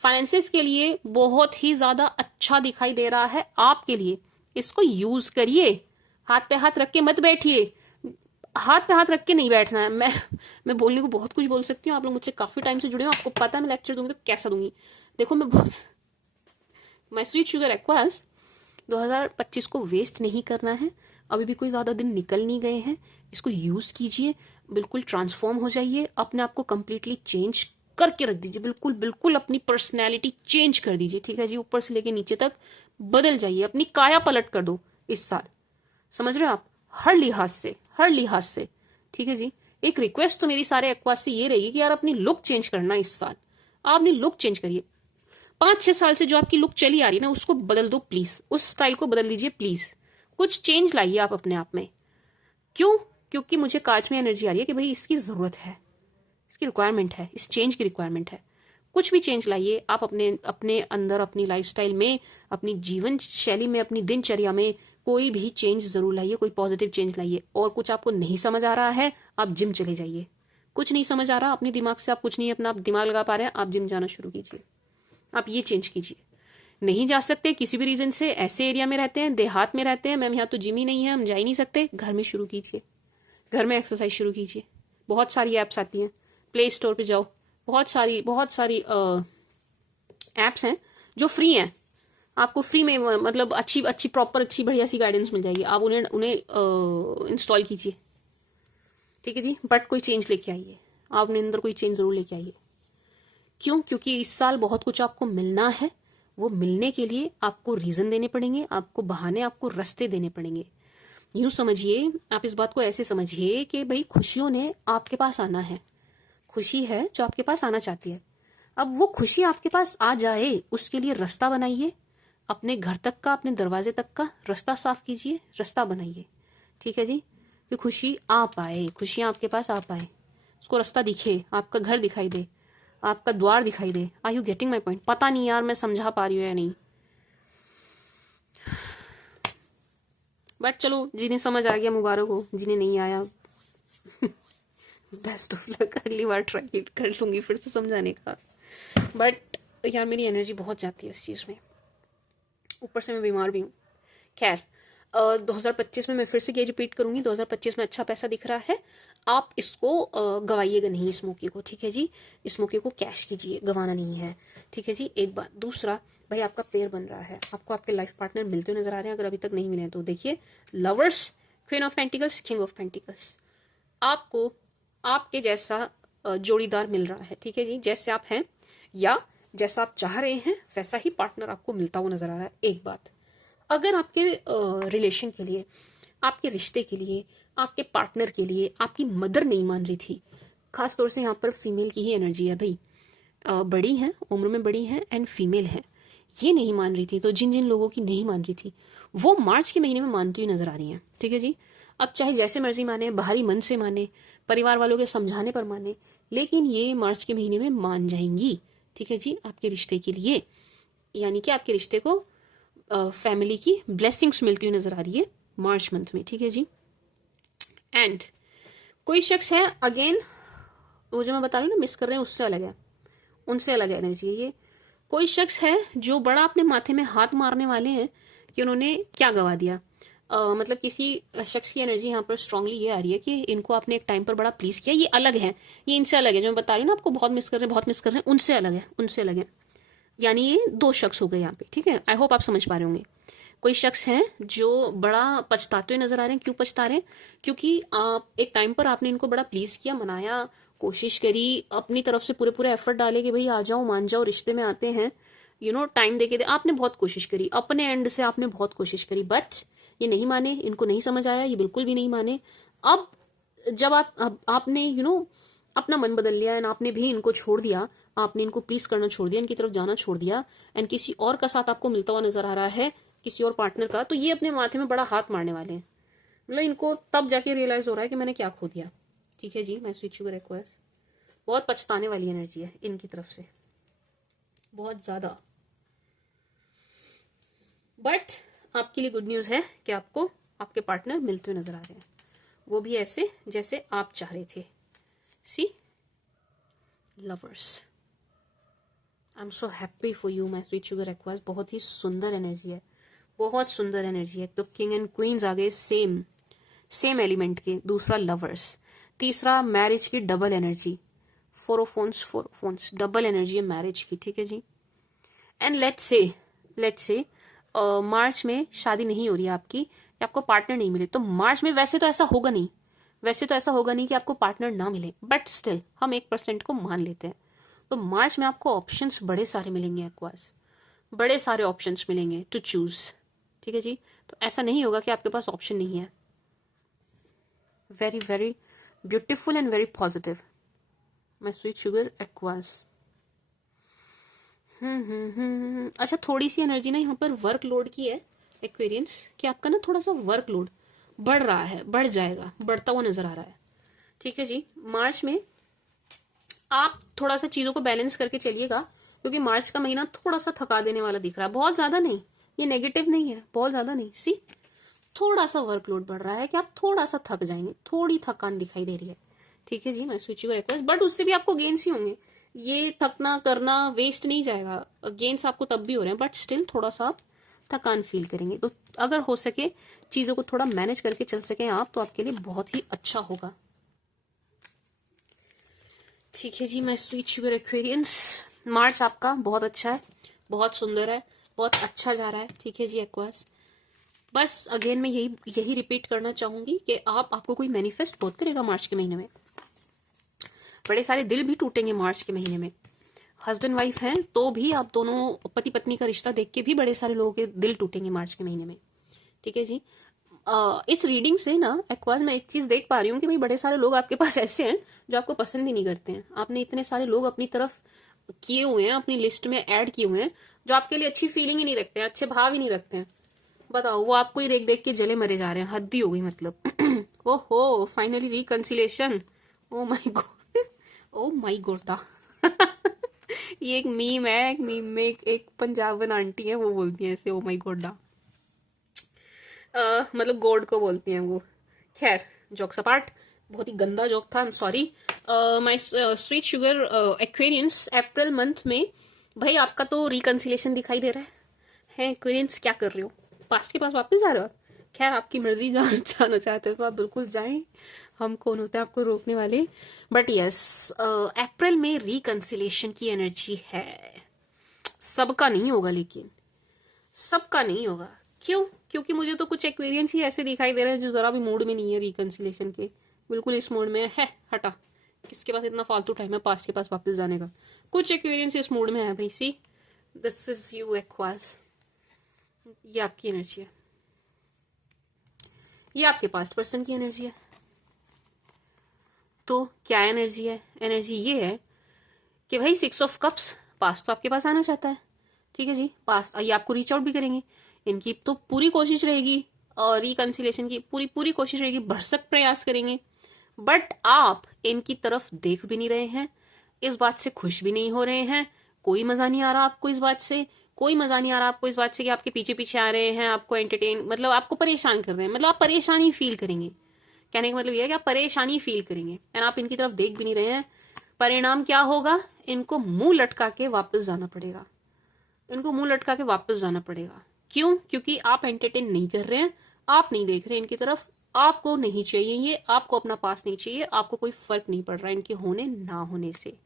फाइनेंसिस के लिए बहुत ही ज्यादा अच्छा दिखाई दे रहा है आपके लिए। इसको यूज करिए, हाथ पे हाथ रख के मत बैठिए। हाथ पे हाथ रख के नहीं बैठना है। मैं बोलने को बहुत कुछ बोल सकती हूँ, आप लोग मुझसे काफी टाइम से जुड़े हो, आपको पता है मैं लेक्चर दूंगी तो कैसा दूंगी। देखो मैं बहुत माई स्वीट शुगर एक्वास 2025 को वेस्ट नहीं करना है, अभी भी कोई ज्यादा दिन निकल नहीं गए हैं, इसको यूज कीजिए, बिल्कुल ट्रांसफॉर्म हो जाइए, अपने आप को कंप्लीटली चेंज करके रख दीजिए, बिल्कुल बिल्कुल अपनी पर्सनैलिटी चेंज कर दीजिए, ठीक है जी? ऊपर से लेके नीचे तक बदल जाइए, अपनी काया पलट कर दो इस साल। समझ रहे हो आप? हर लिहाज से, हर लिहाज से, ठीक है जी? एक रिक्वेस्ट तो मेरी सारे एक्वास से ये रहेगी कि यार अपनी लुक चेंज करना इस साल, आप अपनी लुक चेंज करिए। 5-6 साल से जो आपकी लुक चली आ रही है ना, उसको बदल दो प्लीज, उस स्टाइल को बदल लीजिए प्लीज, कुछ चेंज लाइए आप अपने आप में। क्यों? क्योंकि मुझे कांच में एनर्जी आ रही है कि भाई इसकी जरूरत है, इसकी रिक्वायरमेंट है, इस चेंज की रिक्वायरमेंट है। कुछ भी चेंज लाइए आप अपने अपने अंदर, अपनी लाइफस्टाइल में, अपनी जीवन शैली में, अपनी दिनचर्या में, कोई भी चेंज जरूर लाइए, कोई पॉजिटिव चेंज लाइए। और कुछ आपको नहीं समझ आ रहा है, आप जिम चले जाइए। कुछ नहीं समझ आ रहा अपने दिमाग से, आप कुछ नहीं अपना दिमाग लगा पा रहे हैं, आप जिम जाना शुरू कीजिए, आप ये चेंज कीजिए। नहीं जा सकते किसी भी रीजन से, ऐसे एरिया में रहते हैं, देहात में रहते हैं, मैम यहाँ तो जिम ही नहीं है, हम जा ही नहीं सकते, घर में शुरू कीजिए, घर में एक्सरसाइज शुरू कीजिए। बहुत सारी ऐप्स आती हैं, प्ले स्टोर पे जाओ, बहुत सारी ऐप्स हैं जो फ्री हैं, आपको फ्री में मतलब अच्छी अच्छी प्रॉपर अच्छी बढ़िया सी गाइडेंस मिल जाएगी, आप उन्हें उन्हें इंस्टॉल कीजिए, ठीक है जी? बट कोई चेंज लेके आइए, आप अपने अंदर कोई चेंज जरूर लेके आइए। क्यों? क्योंकि इस साल बहुत कुछ आपको मिलना है, वो मिलने के लिए आपको रीजन देने पड़ेंगे, आपको बहाने, आपको रास्ते देने पड़ेंगे। यूं समझिए, आप इस बात को ऐसे समझिए कि भाई खुशियों ने आपके पास आना है, खुशी है जो आपके पास आना चाहती है। अब वो खुशी आपके पास आ जाए, उसके लिए रास्ता बनाइए, अपने घर तक का, अपने दरवाजे तक का रास्ता साफ कीजिए, रास्ता बनाइए, ठीक है जी? कि खुशी आ पाए, खुशियां आपके पास आ पाए, उसको रास्ता दिखे, आपका घर दिखाई दे, आपका द्वार दिखाई दे। Are you getting my point? पता नहीं यार मैं समझा पा रही हूँ या नहीं, बट चलो जिन्हें समझ आ गया मुबारक हो, जिन्हें नहीं आया बेस्ट ऑफ लक, अगली बार ट्राई कर लूंगी फिर से समझाने का। बट यार मेरी एनर्जी बहुत जाती है इस चीज़ में, ऊपर से मैं बीमार भी हूँ। खैर 2025 में मैं फिर से ये रिपीट करूंगी, 2025 में अच्छा पैसा दिख रहा है, आप इसको गवाइएगा नहीं इस मौके को, ठीक है जी? इस मौके को कैश कीजिए, गवाना नहीं है, ठीक है जी? एक बात। दूसरा, भाई आपका पेयर बन रहा है, आपको आपके लाइफ पार्टनर मिलते हुए नजर आ रहे हैं, अगर अभी तक नहीं मिले हैं तो देखिए, lovers, queen of pentacles, king of pentacles, आपको आपके जैसा जोड़ीदार मिल रहा है, ठीक है जी? जैसे आप हैं या जैसा आप चाह रहे हैं वैसा ही पार्टनर आपको मिलता हुआ नजर आ रहा है। एक बात, अगर आपके रिलेशन के लिए, आपके रिश्ते के लिए, आपके पार्टनर के लिए आपकी मदर नहीं मान रही थी, खास तौर से यहाँ पर फीमेल की ही एनर्जी है भाई, बड़ी हैं, उम्र में बड़ी हैं एंड फीमेल हैं। ये नहीं मान रही थी, तो जिन जिन लोगों की नहीं मान रही थी वो मार्च के महीने में मानती हुई नजर आ रही हैं। ठीक है जी। अब चाहे जैसे मर्जी माने, बाहरी मन से माने, परिवार वालों के समझाने पर माने, लेकिन ये मार्च के महीने में मान जाएंगी। ठीक है जी, आपके रिश्ते के लिए, यानी कि आपके रिश्ते को फैमिली की ब्लेसिंग्स मिलती हुई नजर आ रही है मार्च मंथ में। ठीक है जी। एंड कोई शख्स है, अगेन वो जो मैं बता रही हूँ ना, मिस कर रहे हैं, उससे अलग है, उनसे अलग एनर्जी है ये। कोई शख्स है जो बड़ा अपने माथे में हाथ मारने वाले हैं कि उन्होंने क्या गवा दिया। मतलब किसी शख्स की एनर्जी यहाँ पर स्ट्रांगली ये आ रही है कि इनको आपने एक टाइम पर बड़ा प्लीज किया, ये अलग है, ये इनसे अलग है। जो मैं बता रही हूँ ना आपको, बहुत मिस कर रहे हैं, बहुत मिस कर रहे हैं, उनसे अलग है, उनसे अलग है। यानी ये दो शख्स हो गए यहाँ पे। ठीक है, आई होप आप समझ पा रहे होंगे। कोई शख्स है जो बड़ा पछताते हुए नजर आ रहे हैं। क्यों पछता रहे हैं? क्योंकि एक टाइम पर आपने इनको बड़ा प्लीज किया, मनाया, कोशिश करी, अपनी तरफ से पूरे पूरे एफर्ट डाले कि भाई आ जाओ, मान जाओ, रिश्ते में आते हैं, टाइम देके दे। आपने बहुत कोशिश करी, अपने एंड से आपने बहुत कोशिश करी, बट ये नहीं माने, इनको नहीं समझ आया, ये बिल्कुल भी नहीं माने। अब जब आपने अपना मन बदल लिया एंड आपने भी इनको छोड़ दिया, आपने इनको प्लीज करना छोड़ दिया, इनकी तरफ जाना छोड़ दिया, एंड किसी और का साथ आपको मिलता हुआ नजर आ रहा है, किसी और पार्टनर का, तो ये अपने माथे में बड़ा हाथ मारने वाले हैं। मतलब इनको तब जाके रियलाइज हो रहा है कि मैंने क्या खो दिया। ठीक है जी, मैं स्वीट शुगर एक्वास, बहुत पछताने वाली एनर्जी है इनकी तरफ से, बहुत ज्यादा। बट आपके लिए गुड न्यूज है कि आपको आपके पार्टनर मिलते हुए नजर आ रहे हैं, वो भी ऐसे जैसे आप चाह रहे थे। See, lovers, I am so happy for you my sweet sugar Aquas. बहुत ही सुंदर एनर्जी है, बहुत सुंदर एनर्जी है। तो किंग एंड क्वींस आ गए सेम सेम एलिमेंट के। दूसरा लवर्स, तीसरा मैरिज की double energy, four of phones double energy है मैरिज की। ठीक है जी। एंड लेट्स से मार्च में शादी नहीं हो रही है आपकी, या आपको पार्टनर नहीं मिले, तो मार्च में वैसे तो ऐसा होगा नहीं, वैसे तो ऐसा होगा नहीं कि आपको पार्टनर ना मिले, बट स्टिल हम 1% को मान लेते हैं। तो मार्च में आपको ऑप्शंस बड़े सारे मिलेंगे एक्वास, बड़े सारे ऑप्शंस मिलेंगे टू चूज। ठीक है जी। तो ऐसा नहीं होगा कि आपके पास ऑप्शन नहीं है। Very very beautiful and very positive my sweet sugar aqueous. अच्छा, थोड़ी सी एनर्जी ना यहाँ पर वर्कलोड की है एक्वेरियंस, कि आपका ना थोड़ा सा वर्कलोड बढ़ रहा है, बढ़ जाएगा, बढ़ता हुआ नजर आ रहा है। ठीक है जी। मार्च में आप थोड़ा सा चीजों को बैलेंस करके चलिएगा, क्योंकि मार्च का महीना थोड़ा सा थका देने वाला दिख रहा है। बहुत ज्यादा नहीं, ये नेगेटिव नहीं है, बहुत ज्यादा नहीं। सी, थोड़ा सा वर्कलोड बढ़ रहा है कि आप थोड़ा सा थक जाएंगे, थोड़ी थकान दिखाई दे रही है। ठीक है जी, my switch your request, but उससे भी आपको गेन्स ही होंगे। ये थकना करना वेस्ट नहीं जाएगा, गेन्स आपको तब भी हो रहे हैं, बट स्टिल थोड़ा सा आप थकान फील करेंगे। तो अगर हो सके चीजों को थोड़ा मैनेज करके चल सकें आप, तो आपके लिए बहुत ही अच्छा होगा। ठीक है जी, मैं स्वीट शुगर एक्वेरियंस, मार्च आपका बहुत अच्छा है, बहुत सुंदर है, बहुत अच्छा जा रहा है। ठीक है जी एक्वास, बस अगेन मैं यही रिपीट करना चाहूंगी कि आपको कोई मैनिफेस्ट बहुत करेगा मार्च के महीने में, बड़े सारे दिल भी टूटेंगे मार्च के महीने में। हस्बैंड वाइफ हैं तो भी आप दोनों पति पत्नी का रिश्ता देख के भी बड़े सारे लोगों के दिल टूटेंगे मार्च के महीने में। ठीक है जी। इस रीडिंग से ना एक्वास मैं एक चीज देख पा रही हूँ कि भाई बड़े सारे लोग आपके पास ऐसे हैं जो आपको पसंद ही नहीं करते हैं। आपने इतने सारे लोग अपनी तरफ किए हुए हैं, अपनी लिस्ट में ऐड किए हुए हैं, जो आपके लिए अच्छी फीलिंग ही नहीं रखते हैं, अच्छे भाव ही नहीं रखते हैं। बताओ, वो आपको ही देख देख के जले मरे जा रहे हैं, हद ही हो गई मतलब। ओहो, finally reconciliation. Oh my God, oh my God. ये एक मीम है, एक मीम में एक पंजाबन आंटी है, वो बोलती है ऐसे, ओ माय गॉड। मतलब गॉड को बोलती हैं वो। खैर, जोक्स अपार्ट, बहुत ही गंदा जोक था, I am sorry. My sweet sugar Aquarians, April month में भाई आपका तो रिकंसिलेशन दिखाई दे रहा है एक्वेरियंस। क्या कर रहे हो? पास्ट के पास वापस जा रहे हो आप? खैर, आपकी मर्जी, जाना चाहते हो तो आप बिल्कुल जाएं, हम कौन होते हैं आपको रोकने वाले। बट यस, अप्रैल में रिकंसिलेशन की एनर्जी है। सबका नहीं होगा, लेकिन सबका नहीं होगा। क्यों? क्योंकि मुझे तो कुछ एक्वेरियंस ही ऐसे दिखाई दे रहे हैं जो जरा भी मूड में नहीं है रिकंसिलेशन के, बिल्कुल इस मूड में है। हटा, किसके पास इतना फालतू टाइम है पास्ट के पास वापस जाने का? कुछ एक्वेरियंस इस मूड में है भाई। सी, दिस इज यू एक्वास, ये आपकी एनर्जी है, ये आपके पास्ट पर्सन की एनर्जी है। तो क्या एनर्जी है? एनर्जी ये है कि भाई 6 ऑफ कप्स पास्ट तो आपके पास आना चाहता है, ठीक है जी, पास्ट ये आपको रीच आउट भी करेंगे, इनकी तो पूरी कोशिश रहेगी और रिकंसिलेशन की पूरी पूरी कोशिश रहेगी, भरसक प्रयास करेंगे, बट आप इनकी तरफ देख भी नहीं रहे हैं, इस बात से खुश भी नहीं हो रहे हैं, कोई मजा नहीं आ रहा आपको इस बात से, कोई मजा नहीं आ रहा आपको इस बात से कि आपके पीछे पीछे आ रहे हैं, आपको एंटरटेन मतलब आपको परेशान कर रहे हैं, मतलब आप परेशानी फील करेंगे, कहने का मतलब यह है कि आप परेशानी फील करेंगे एंड आप इनकी तरफ देख भी नहीं रहे हैं। परिणाम क्या होगा, इनको मुंह लटका के वापस जाना पड़ेगा, इनको मुंह लटका के वापस जाना पड़ेगा। क्यों? क्योंकि आप एंटरटेन नहीं कर रहे हैं, आप नहीं देख रहे हैं इनकी तरफ, आपको नहीं चाहिए ये, आपको अपना पास नहीं चाहिए, आपको कोई फर्क नहीं पड़ रहा है इनके होने ना होने से।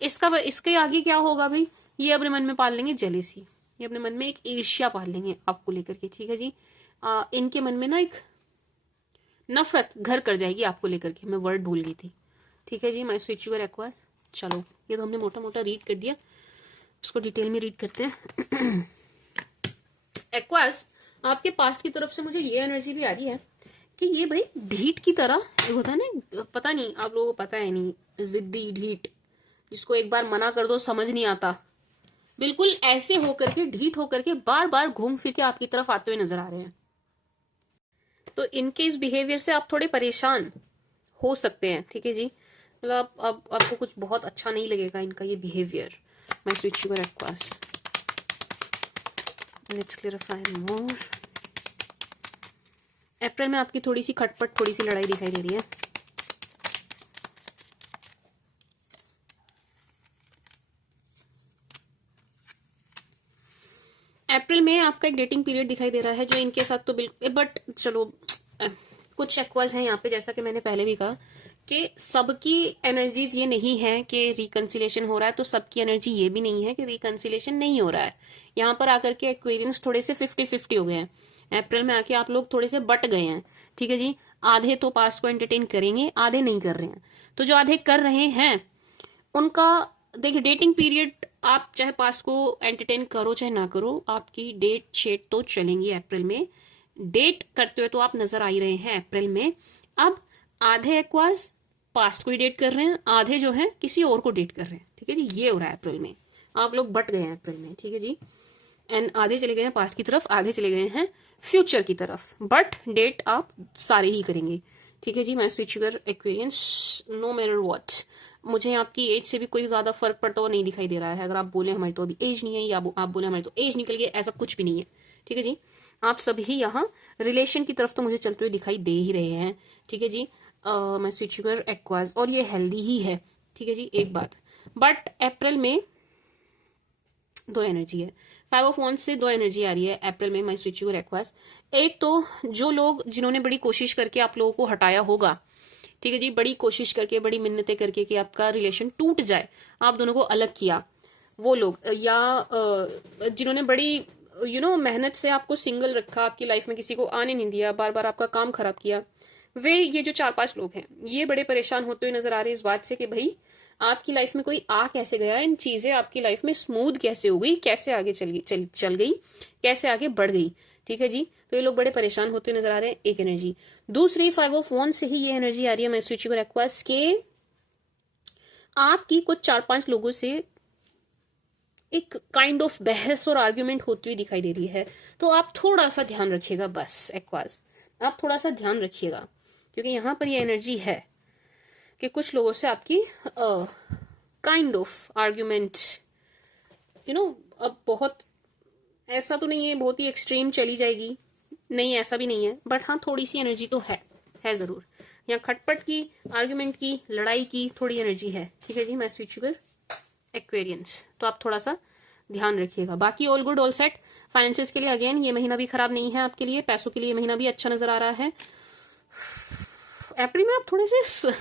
इसका इसके आगे क्या होगा भाई, ये अपने मन में पाल लेंगे जेलेसी, ये अपने मन में एक ईर्ष्या पाल लेंगे आपको लेकर के, ठीक है जी। इनके मन में ना एक नफरत घर कर जाएगी आपको लेकर के, मैं वर्ड भूल गई थी, ठीक है जी। माई स्विच यूर एक्वायर, चलो ये तो हमने मोटा मोटा रीड कर दिया, उसको डिटेल में रीड करते हैं। एक्वास, आपके पास्ट की तरफ से मुझे ये एनर्जी भी आ रही है कि ये भाई ढीठ की तरह होता है ना, पता नहीं आप लोगों को पता है नहीं, जिद्दी ढीठ, जिसको एक बार मना कर दो समझ नहीं आता, बिल्कुल ऐसे होकर के ढीठ होकर के बार बार घूम फिर के आपकी तरफ आते हुए नजर आ रहे हैं। तो इनके इस बिहेवियर से आप थोड़े परेशान हो सकते हैं, ठीक है जी, मतलब अब आपको कुछ बहुत अच्छा नहीं लगेगा इनका ये बिहेवियर। मैं switch your Aquas, let's clarify more. April में आपकी थोड़ी सी खटपट, थोड़ी सी लड़ाई दिखाई दे रही है। अप्रैल में आपका एक डेटिंग पीरियड दिखाई दे रहा है जो इनके साथ तो बिल्कुल, बट चलो कुछ एक्वास हैं यहाँ पे, जैसा कि मैंने पहले भी कहा कि सबकी एनर्जीज ये नहीं है कि रिकंसिलेशन हो रहा है, तो सबकी एनर्जी ये भी नहीं है कि रिकंसिलेशन नहीं हो रहा है। यहाँ पर आकर के एक्वेरियंस थोड़े से 50-50 हो गए हैं, अप्रैल में आके आप लोग थोड़े से बट गए हैं, ठीक है जी। आधे तो पास्ट को एंटरटेन करेंगे, आधे नहीं कर रहे हैं, तो जो आधे कर रहे हैं उनका देखिए डेटिंग पीरियड, आप चाहे पास्ट को एंटरटेन करो चाहे ना करो, आपकी डेट शेट तो चलेंगी अप्रैल में, डेट करते हुए तो आप नजर आ ही रहे हैं अप्रैल में। अब आधे एक्वास पास्ट को ही डेट कर रहे हैं, आधे जो है किसी और को डेट कर रहे हैं, ठीक है जी, ये हो रहा है अप्रैल में, आप लोग बट गए हैं अप्रैल में, ठीक है जी। एंड आधे चले गए हैं पास्ट की तरफ, आधे चले गए हैं फ्यूचर की तरफ, बट डेट आप सारे ही करेंगे, ठीक है जी। My switch your Aquarians, no matter what, मुझे आपकी एज से भी कोई ज्यादा फर्क पड़ता हुआ नहीं दिखाई दे रहा है। अगर आप बोले हमारी तो अभी एज नहीं है, या आप बोले हमारी तो एज निकल गई, ऐसा कुछ भी नहीं है, ठीक है जी। आप सभी यहाँ रिलेशन की तरफ तो मुझे चलते हुए दिखाई दे ही रहे हैं, ठीक है जी। मैं स्विच यूर एक्वास, और ये हेल्दी ही है, ठीक है जी। एक बात, बट अप्रैल में दो एनर्जी है, 5 ऑफ वांड्स से दो एनर्जी आ रही है अप्रैल में, माई स्विच यूर एक्वास। एक तो जो लोग जिन्होंने बड़ी कोशिश करके आप लोगों को हटाया होगा, ठीक है जी, बड़ी कोशिश करके बड़ी मिन्नतें करके कि आपका रिलेशन टूट जाए, आप दोनों को अलग किया, वो लोग, या जिन्होंने बड़ी मेहनत से आपको सिंगल रखा, आपकी लाइफ में किसी को आने नहीं दिया, बार बार आपका काम खराब किया, वे ये जो 4-5 लोग हैं ये बड़े परेशान होते हुए नजर आ रहे हैं इस बात से कि भाई आपकी लाइफ में कोई आ कैसे गया, इन चीजें आपकी लाइफ में स्मूथ कैसे हो गई, कैसे आगे चल गई, कैसे आगे बढ़ गई, ठीक है जी। तो ये लोग बड़े परेशान होते नजर आ रहे हैं, एक एनर्जी। दूसरी 5 ऑफ वांड्स से ही ये एनर्जी आ रही है, मैं स्विच यूर एक्वास, के आपकी कुछ 4-5 लोगों से एक काइंड ऑफ बहस और आर्ग्यूमेंट होती हुई दिखाई दे रही है, तो आप थोड़ा सा ध्यान रखिएगा, बस एक्वास आप थोड़ा सा ध्यान रखिएगा, क्योंकि यहां पर ये एनर्जी है कि कुछ लोगों से आपकी काइंड ऑफ आर्ग्यूमेंट, अब बहुत ऐसा तो नहीं है बहुत ही एक्सट्रीम चली जाएगी, नहीं ऐसा भी नहीं है, बट हाँ थोड़ी सी एनर्जी तो है जरूर, यहाँ खटपट की, आर्ग्यूमेंट की, लड़ाई की थोड़ी एनर्जी है, ठीक है जी। मैं स्विच यूर एक्वेरियंस, तो आप थोड़ा सा ध्यान रखिएगा, बाकी all good all set. Finances के लिए अगेन ये महीना भी खराब नहीं है आपके लिए, पैसों के लिए ये महीना भी अच्छा नजर आ रहा है। अप्रैल में आप थोड़े से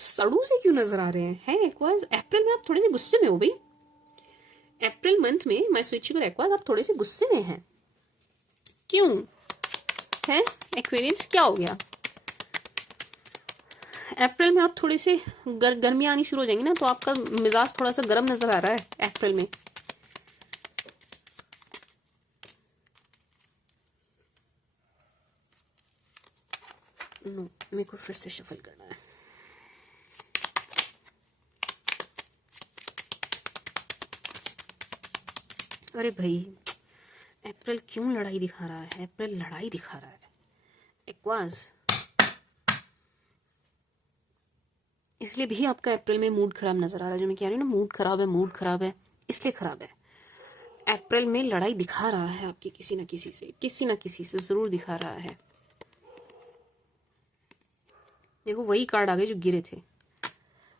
सड़ू से क्यों नजर आ रहे हैं एक्वास, अप्रैल में आप थोड़े से गुस्से में हो भाई, अप्रैल मंथ में मैं स्विच यूर एक्वास आप थोड़े से गुस्से में हैं, क्यों है एक्वेरियंस, क्या हो गया? अप्रैल में आप थोड़ी सी गर्मियां आनी शुरू हो जाएंगी ना, तो आपका मिजाज थोड़ा सा गर्म नजर आ रहा है अप्रैल में। नो, मेरे को फिर से शफल करना है। अरे भाई, अप्रैल क्यों लड़ाई दिखा रहा है? अप्रैल लड़ाई दिखा रहा है एक्वास। इसलिए भी आपका अप्रैल में मूड खराब नजर आ रहा है। जो मैं कह रही हूँ ना, मूड खराब है, मूड खराब है, इसलिए खराब है। अप्रैल में लड़ाई दिखा रहा है आपकी किसी ना किसी से जरूर दिखा रहा है। देखो वही कार्ड आ गए जो गिरे थे।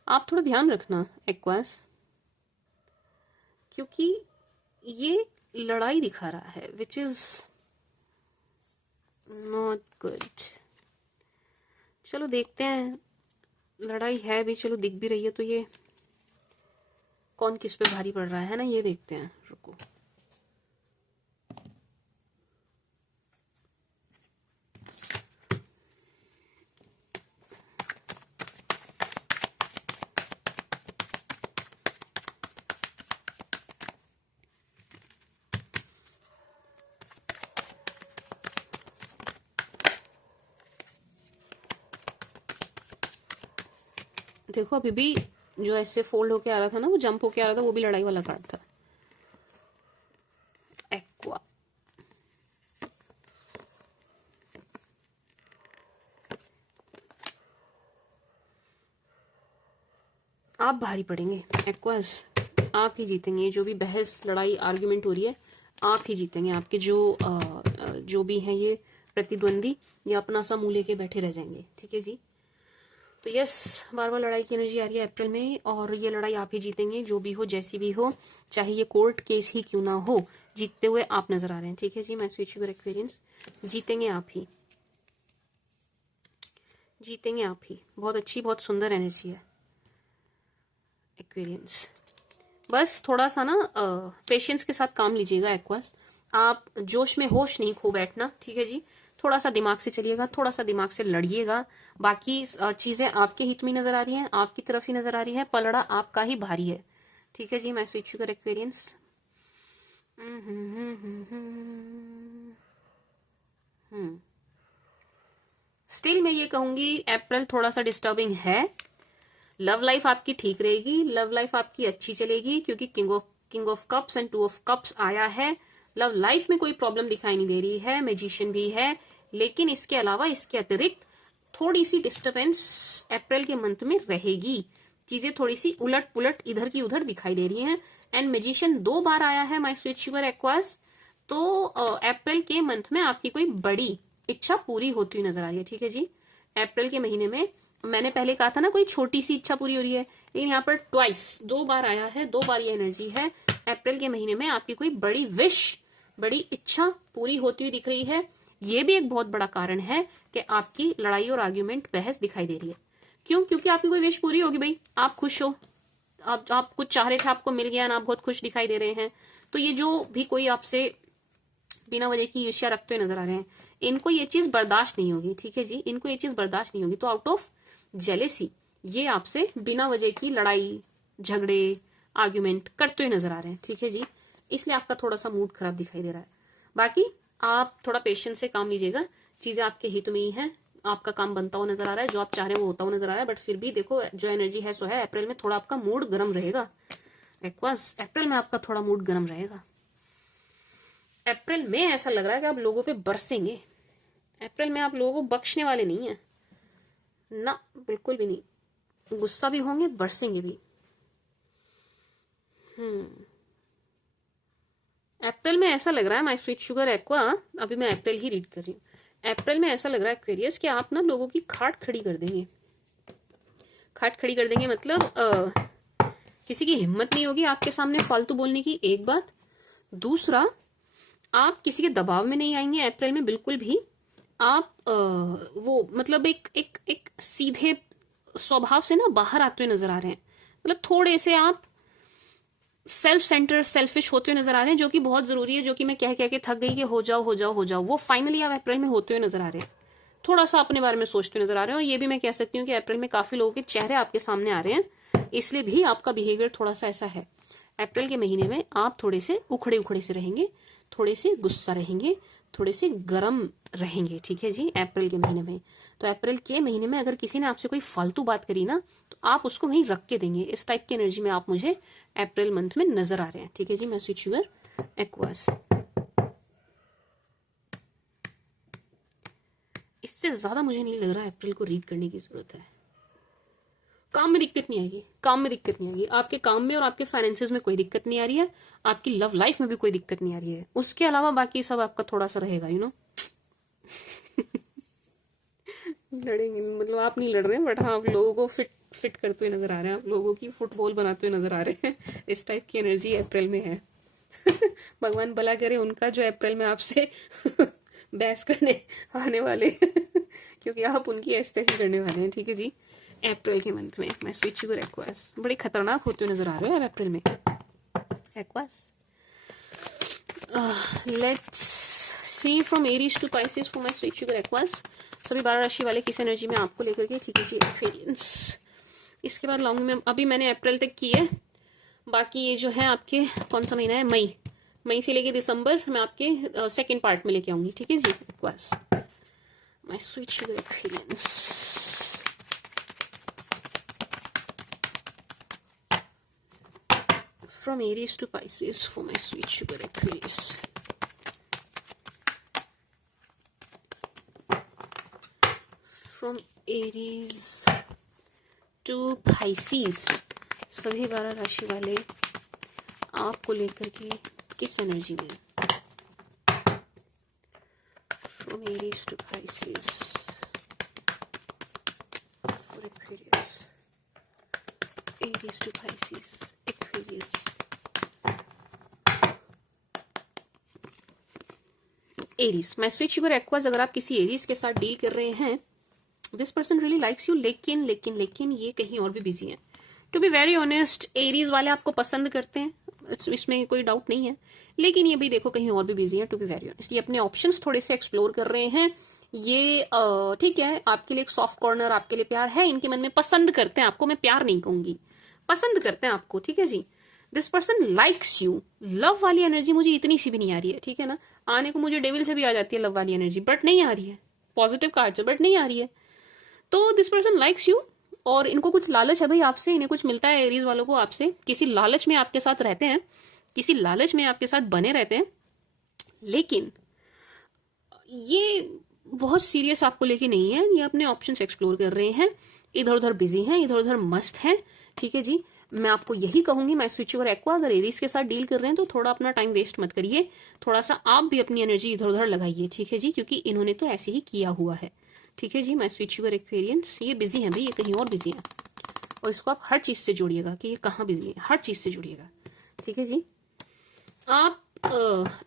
आप थोड़ा ध्यान रखना एक्वास, क्योंकि ये लड़ाई दिखा रहा है विच इज नॉट गुड। चलो देखते हैं, लड़ाई है भी, चलो दिख भी रही है तो ये कौन किस पे भारी पड़ रहा है ना, ये देखते हैं। रुको, देखो अभी भी जो ऐसे फोल्ड होके आ रहा था ना, वो जंप होके आ रहा था, वो भी लड़ाई वाला कार्ड था। एक्वा, आप भारी पड़ेंगे एक्वास, आप ही जीतेंगे। जो भी बहस, लड़ाई, आर्ग्यूमेंट हो रही है, आप ही जीतेंगे। आपके जो भी हैं ये प्रतिद्वंदी, ये अपना सा मुंह लेके बैठे रह जाएंगे। ठीक है जी। तो यस, बार बार लड़ाई की एनर्जी आ रही है अप्रैल में, और ये लड़ाई आप ही जीतेंगे। जो भी हो, जैसी भी हो, चाहे ये कोर्ट केस ही क्यों ना हो, जीतते हुए आप नजर आ रहे हैं। ठीक है जी। मैं स्विच योर एक्सपीरियंस, जीतेंगे आप ही, जीतेंगे आप ही। बहुत अच्छी, बहुत सुंदर एनर्जी है एक्वेरियंस। बस थोड़ा सा ना पेशेंस के साथ काम लीजिएगा एक्वास। आप जोश में होश नहीं खो बैठना। ठीक है जी। थोड़ा सा दिमाग से चलिएगा, थोड़ा सा दिमाग से लड़िएगा। बाकी चीजें आपके हित में नजर आ रही हैं, आपकी तरफ ही नजर आ रही है। पलड़ा आपका ही भारी है। ठीक है जी। My sweet sugar Aquarians. Still मैं ये कहूंगी अप्रैल थोड़ा सा डिस्टर्बिंग है। लव लाइफ आपकी ठीक रहेगी, लव लाइफ आपकी अच्छी चलेगी, क्योंकि king of cups and two of cups आया है। लव लाइफ में कोई प्रॉब्लम दिखाई नहीं दे रही है, मैजिशियन भी है, लेकिन इसके अलावा, इसके अतिरिक्त थोड़ी सी डिस्टर्बेंस अप्रैल के मंथ में रहेगी। चीजें थोड़ी सी उलट पुलट इधर की उधर दिखाई दे रही हैं। एंड मैजिशियन 2 बार आया है माय स्वीट शुगर एक्वास। तो अप्रैल के मंथ में आपकी कोई बड़ी इच्छा पूरी होती हुई नजर आ रही है। ठीक है जी। अप्रैल के महीने में मैंने पहले कहा था ना, कोई छोटी सी इच्छा पूरी हो रही है, लेकिन यहाँ पर ट्वाइस, 2 बार आया है, 2 बार ये एनर्जी है। अप्रैल के महीने में आपकी कोई बड़ी विश, बड़ी इच्छा पूरी होती हुई दिख रही है। ये भी एक बहुत बड़ा कारण है कि आपकी लड़ाई और आर्ग्यूमेंट, बहस दिखाई दे रही है। क्यों? क्योंकि आपकी कोई विश पूरी होगी भाई, आप खुश हो, आप कुछ चाह रहे थे, आपको मिल गया ना, आप बहुत खुश दिखाई दे रहे हैं। तो ये जो भी कोई आपसे बिना वजह की ईर्ष्या रखते हुए नजर आ रहे हैं, इनको ये चीज बर्दाश्त नहीं होगी। ठीक है जी। इनको ये चीज बर्दाश्त नहीं होगी, तो आउट ऑफ जेलेसी ये आपसे बिना वजह की लड़ाई, झगड़े, आर्ग्यूमेंट करते हुए नजर आ रहे हैं। ठीक है जी। इसलिए आपका थोड़ा सा मूड खराब दिखाई दे रहा है। बाकी आप थोड़ा पेशेंस से काम लीजिएगा, चीजें आपके हित में ही है, आपका काम बनता हुआ नजर आ रहा है, जो आप चाह रहे हैं वो होता हुआ नजर आ रहा है। बट फिर भी देखो, जो एनर्जी है सो है। अप्रैल में थोड़ा आपका मूड गर्म रहेगा एक्वास, अप्रैल में आपका थोड़ा मूड गर्म रहेगा। अप्रैल में ऐसा लग रहा है कि आप लोगों पे बरसेंगे। अप्रैल में आप लोगों को बख्शने वाले नहीं है ना, बिल्कुल भी नहीं। गुस्सा भी होंगे, बरसेंगे भी। अप्रैल में ऐसा लग रहा है माय स्वीट शुगर एक्वा, अभी मैं अप्रैल ही रीड कर रही हूँ। अप्रैल में ऐसा लग रहा है एक्वेरियस कि आप ना लोगों की खाट खड़ी कर देंगे। खाट खड़ी कर देंगे मतलब किसी की हिम्मत नहीं होगी आपके सामने फालतू बोलने की, एक बात। दूसरा, आप किसी के दबाव में नहीं आएंगे अप्रैल में बिल्कुल भी। आप वो मतलब एक सीधे स्वभाव से ना बाहर आते हुए नजर आ रहे हैं। मतलब थोड़े से आप सेल्फ सेंटर, सेल्फिश होते हुए नजर आ रहे हैं, जो कि बहुत जरूरी है, जो कि मैं कह कह के थक गई कि हो जाओ हो जाओ हो जाओ, वो फाइनली आप अप्रैल में होते हुए नजर आ रहे हैं। थोड़ा सा अपने बारे में सोचते हुए नजर आ रहे हैं। और ये भी मैं कह सकती हूँ कि अप्रैल में काफी लोगों के चेहरे आपके सामने आ रहे हैं, इसलिए भी आपका बिहेवियर थोड़ा सा ऐसा है। अप्रैल के महीने में आप थोड़े से उखड़े उखड़े से रहेंगे, थोड़े से गुस्सा रहेंगे, थोड़े से गर्म रहेंगे। ठीक है जी। अप्रैल के महीने में, तो अप्रैल के महीने में अगर किसी ने आपसे कोई फालतू बात करी ना, तो आप उसको वहीं रख के देंगे। इस टाइप की एनर्जी में आप मुझे अप्रैल मंथ में नजर आ रहे हैं। ठीक है जी। मैं स्वीट शुगर एक्वास। इससे ज्यादा मुझे नहीं लग रहा अप्रैल को रीड करने की जरूरत है। काम में दिक्कत नहीं आएगी, काम में दिक्कत नहीं आएगी, आपके काम में और आपके फाइनेंसेस में कोई दिक्कत नहीं आ रही है, आपकी लव लाइफ में भी कोई दिक्कत नहीं आ रही है। उसके अलावा बाकी सब आपका थोड़ा सा रहेगा, यू नो। लड़ेंगे मतलब आप नहीं लड़ रहे हैं, बट हाँ आप लोगों को फिट फिट करते हुए नजर आ रहे हैं, आप लोगों की फुटबॉल बनाते हुए नजर आ रहे हैं। इस टाइप की एनर्जी अप्रैल में है। भगवान भला करे उनका जो अप्रैल में आपसे बहस करने आने वाले क्योंकि आप उनकी ऐसी करने वाले हैं, ठीक है जी। अप्रैल के मंथ में मैं स्वीट शुगर एक्वास बड़े खतरनाक होते हुए नजर आ रहे हो यार अप्रैल में। Aquas, let's see from Aries to Pisces for my sweet sugar Aquas. सभी 12 राशि वाले किस एनर्जी में आपको लेकर के, ठीक है जी। एक्सपीरियंस इसके बाद लाऊंगी मैं, अभी मैंने अप्रैल तक की है, बाकी ये जो है आपके कौन सा महीना है, मई से लेके दिसंबर मैं आपके सेकेंड पार्ट में लेके आऊंगी, ठीक है जी। Aquas, my sweet sugar experience. From Aries to Pisces for my sweet sugar Aquarius. From Aries to Pisces, सभी 12 राशि वाले आपको लेकर के किस एनर्जी में। From Aries to Pisces for Aquarius. Aries to Pisces, Aquarius. Aries, my sweet sugar aqueous, अगर आप किसी एरीज के साथ डील कर रहे हैं, this person really likes you, लेकिन ये कहीं और भी बिजी है। To be very honest, Aries वाले आपको पसंद करते हैं, इसमें कोई डाउट नहीं है, लेकिन ये भी देखो कहीं और भी बिजी है। टू बी वेरी ऑनेस्ट, ये अपने ऑप्शंस थोड़े से एक्सप्लोर कर रहे हैं। ये ठीक है, आपके लिए एक सॉफ्ट कॉर्नर, आपके लिए प्यार है, इनके मन में पसंद करते हैं आपको, मैं प्यार नहीं कहूंगी, पसंद करते हैं आपको, ठीक है जी। This person likes you, love वाली एनर्जी मुझे इतनी सी भी नहीं आ रही है, ठीक है ना। आने को मुझे डेविल से भी आ जाती है लव वाली एनर्जी, बट नहीं आ रही है, पॉजिटिव कार्ड से, बट नहीं आ रही है। तो दिस पर्सन लाइक्स यू और इनको कुछ लालच है भाई आपसे, इन्हें कुछ मिलता है एरीज वालों को आपसे, किसी लालच में आपके साथ रहते हैं, किसी लालच में आपके साथ बने रहते हैं, लेकिन ये बहुत सीरियस आपको लेके नहीं है, ये अपने ऑप्शंस एक्सप्लोर कर रहे हैं, इधर उधर बिजी हैं, इधर उधर मस्त हैं, ठीक है जी। मैं आपको यही कहूंगी, मैं स्विच ओवर एक्वा, अगर एरीज के साथ डील कर रहे हैं तो थोड़ा अपना टाइम वेस्ट मत करिए, थोड़ा सा आप भी अपनी एनर्जी इधर उधर लगाइए, ठीक है जी, क्योंकि इन्होंने तो ऐसे ही किया हुआ है, ठीक है जी। मैं स्विच ओवर एक्वेरियंस, ये बिजी है भाई, ये कहीं और बिजी है, और इसको आप हर चीज से जोड़िएगा कि ये कहाँ बिजी है, हर चीज से जोड़िएगा, ठीक है जी। आप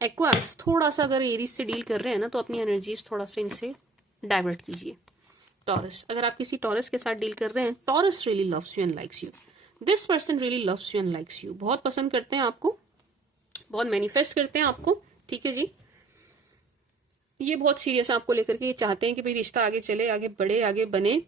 एक्वास थोड़ा सा अगर एरीज से डील कर रहे हैं ना, तो अपनी एनर्जीज थोड़ा सा इनसे डाइवर्ट कीजिए। टॉरस, अगर आप किसी टॉरस के साथ डील कर रहे हैं, taurus really loves you and likes you, this person really loves you and likes you, बहुत पसंद करते हैं आपको, बहुत मैनिफेस्ट करते हैं आपको, ठीक है जी। ये बहुत सीरियस आपको लेकर के, ये चाहते हैं कि भाई रिश्ता आगे चले, आगे बढ़े, आगे बने,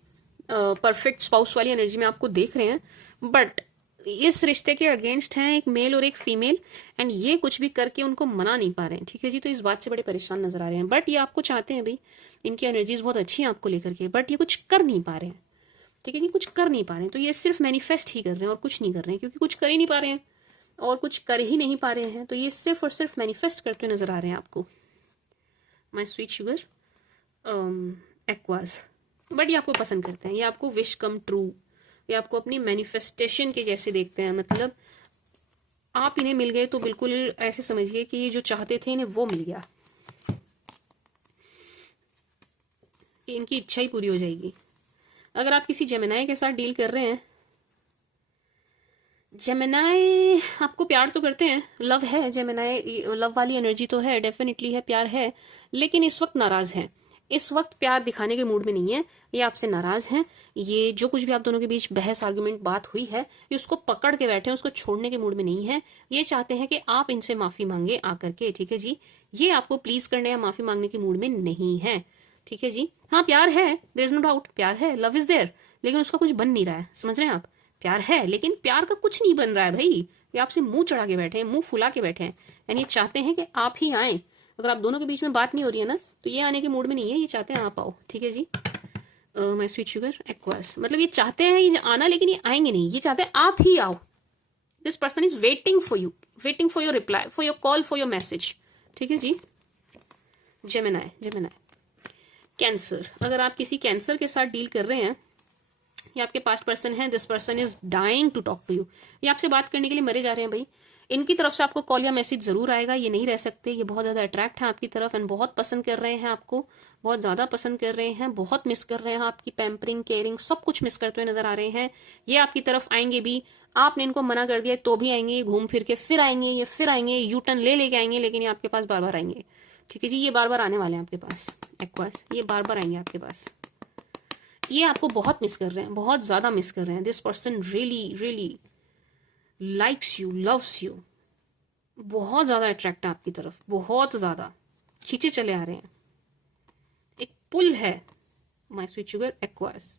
परफेक्ट स्पाउस वाली एनर्जी में आपको देख रहे हैं, बट इस रिश्ते के अगेंस्ट हैं एक मेल और एक फीमेल, एंड ये कुछ भी करके उनको मना नहीं पा रहे हैं, ठीक है जी। तो इस बात से बड़े परेशान नजर आ रहे हैं, बट ये आपको चाहते हैं भाई, इनकी एनर्जीज बहुत अच्छी है आपको लेकर के, बट ये कुछ कर नहीं पा रहे हैं, ठीक है जी, कुछ कर नहीं पा रहे हैं। तो ये सिर्फ मैनिफेस्ट ही कर रहे हैं और कुछ नहीं कर रहे हैं, क्योंकि कुछ कर ही नहीं पा रहे हैं और कुछ कर ही नहीं पा रहे हैं, तो ये सिर्फ और सिर्फ मैनिफेस्ट करते हुए नजर आ रहे हैं आपको, माई स्वीट शुगर एक्वास। बट ये आपको पसंद करते हैं, ये आपको विश कम ट्रू, ये आपको अपनी मैनिफेस्टेशन के जैसे देखते हैं, मतलब आप इन्हें मिल गए तो बिल्कुल ऐसे समझिए कि ये जो चाहते थे इन्हें वो मिल गया, कि इनकी इच्छा ही पूरी हो जाएगी। अगर आप किसी जेमिनाई के साथ डील कर रहे हैं, जेमिनाई आपको प्यार तो करते हैं, लव है, जेमिनाई लव वाली एनर्जी तो है, डेफिनेटली है, प्यार है, लेकिन इस वक्त नाराज है, इस वक्त प्यार दिखाने के मूड में नहीं है, ये आपसे नाराज हैं। ये जो कुछ भी आप दोनों के बीच बहस आर्गुमेंट बात हुई है, ये उसको पकड़ के बैठे हैं, उसको छोड़ने के मूड में नहीं है। ये चाहते हैं कि आप इनसे माफी मांगे आकर के, ठीक है जी। ये आपको प्लीज करने या माफी मांगने के मूड में नहीं है, ठीक है जी। हाँ प्यार है, देयर इज नो डाउट, प्यार है, लव इज देयर, लेकिन उसका कुछ बन नहीं रहा है, समझ रहे हैं आप। प्यार है लेकिन प्यार का कुछ नहीं बन रहा है भाई, ये आपसे मुंह चढ़ा के बैठे हैं, मुंह फुला के बैठे हैं, यानी ये चाहते हैं कि आप ही आए। अगर आप दोनों के बीच में बात नहीं हो रही है ना, तो ये आने के मूड में नहीं है, ये चाहते हैं आप आओ, ठीक है जी। माय स्वीट शुगर एक्वास, मतलब ये चाहते हैं ये आना, लेकिन ये आएंगे नहीं, ये चाहते हैं आप ही आओ। This person is waiting for you, waiting for your reply, for your call, for your message. ठीक है जी। जेमिनी कैंसर, अगर आप किसी कैंसर के साथ डील कर रहे हैं, ये आपके पास्ट पर्सन है, this person is dying to talk to you, ये आपसे बात करने के लिए मरे जा रहे हैं भाई। इनकी तरफ से आपको कॉल या मैसेज जरूर आएगा, ये नहीं रह सकते, ये बहुत ज्यादा अट्रैक्ट है आपकी तरफ एंड बहुत पसंद कर रहे हैं आपको, बहुत ज्यादा पसंद कर रहे हैं, बहुत मिस कर रहे हैं आपकी पैम्परिंग, केयरिंग, सब कुछ मिस करते हुए नजर आ रहे हैं। ये आपकी तरफ आएंगे भी, आपने इनको मना कर दिया तो भी आएंगे, ये घूम फिर के फिर आएंगे, ये फिर आएंगे, यू टर्न ले लेके आएंगे, लेकिन ये आपके पास बार बार आएंगे। ठीक है जी, ये बार बार आने वाले हैं आपके पास एक्वास, ये बार बार आएंगे आपके पास। ये आपको बहुत मिस कर रहे हैं, बहुत ज्यादा मिस कर रहे हैं। This person really really likes you, loves you, बहुत ज्यादा अट्रैक्ट है आपकी तरफ, बहुत ज्यादा खींचे चले आ रहे हैं। एक पुल है माय स्वीट शुगर एक्वास,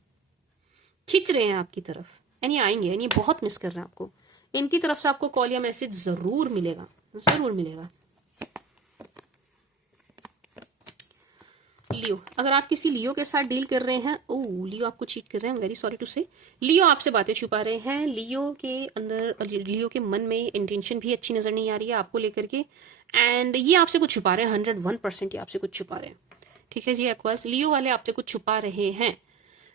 खींच रहे हैं आपकी तरफ एंड ये आएंगे एंड ये बहुत मिस कर रहे हैं आपको। इनकी तरफ से आपको कॉल या मैसेज जरूर मिलेगा, जरूर मिलेगा। लियो, अगर आप किसी लियो के साथ डील कर रहे हैं, ओह लियो आपको चीट कर रहे हैं, वेरी सॉरी टू से। लियो आपसे बातें छुपा रहे हैं, लियो के अंदर, लियो के मन में इंटेंशन भी अच्छी नजर नहीं आ रही है आपको लेकर के, एंड ये आपसे कुछ छुपा रहे हैं, 101% ये आपसे कुछ छुपा रहे हैं। ठीक है जी एक्वास, लियो वाले आपसे कुछ छुपा रहे हैं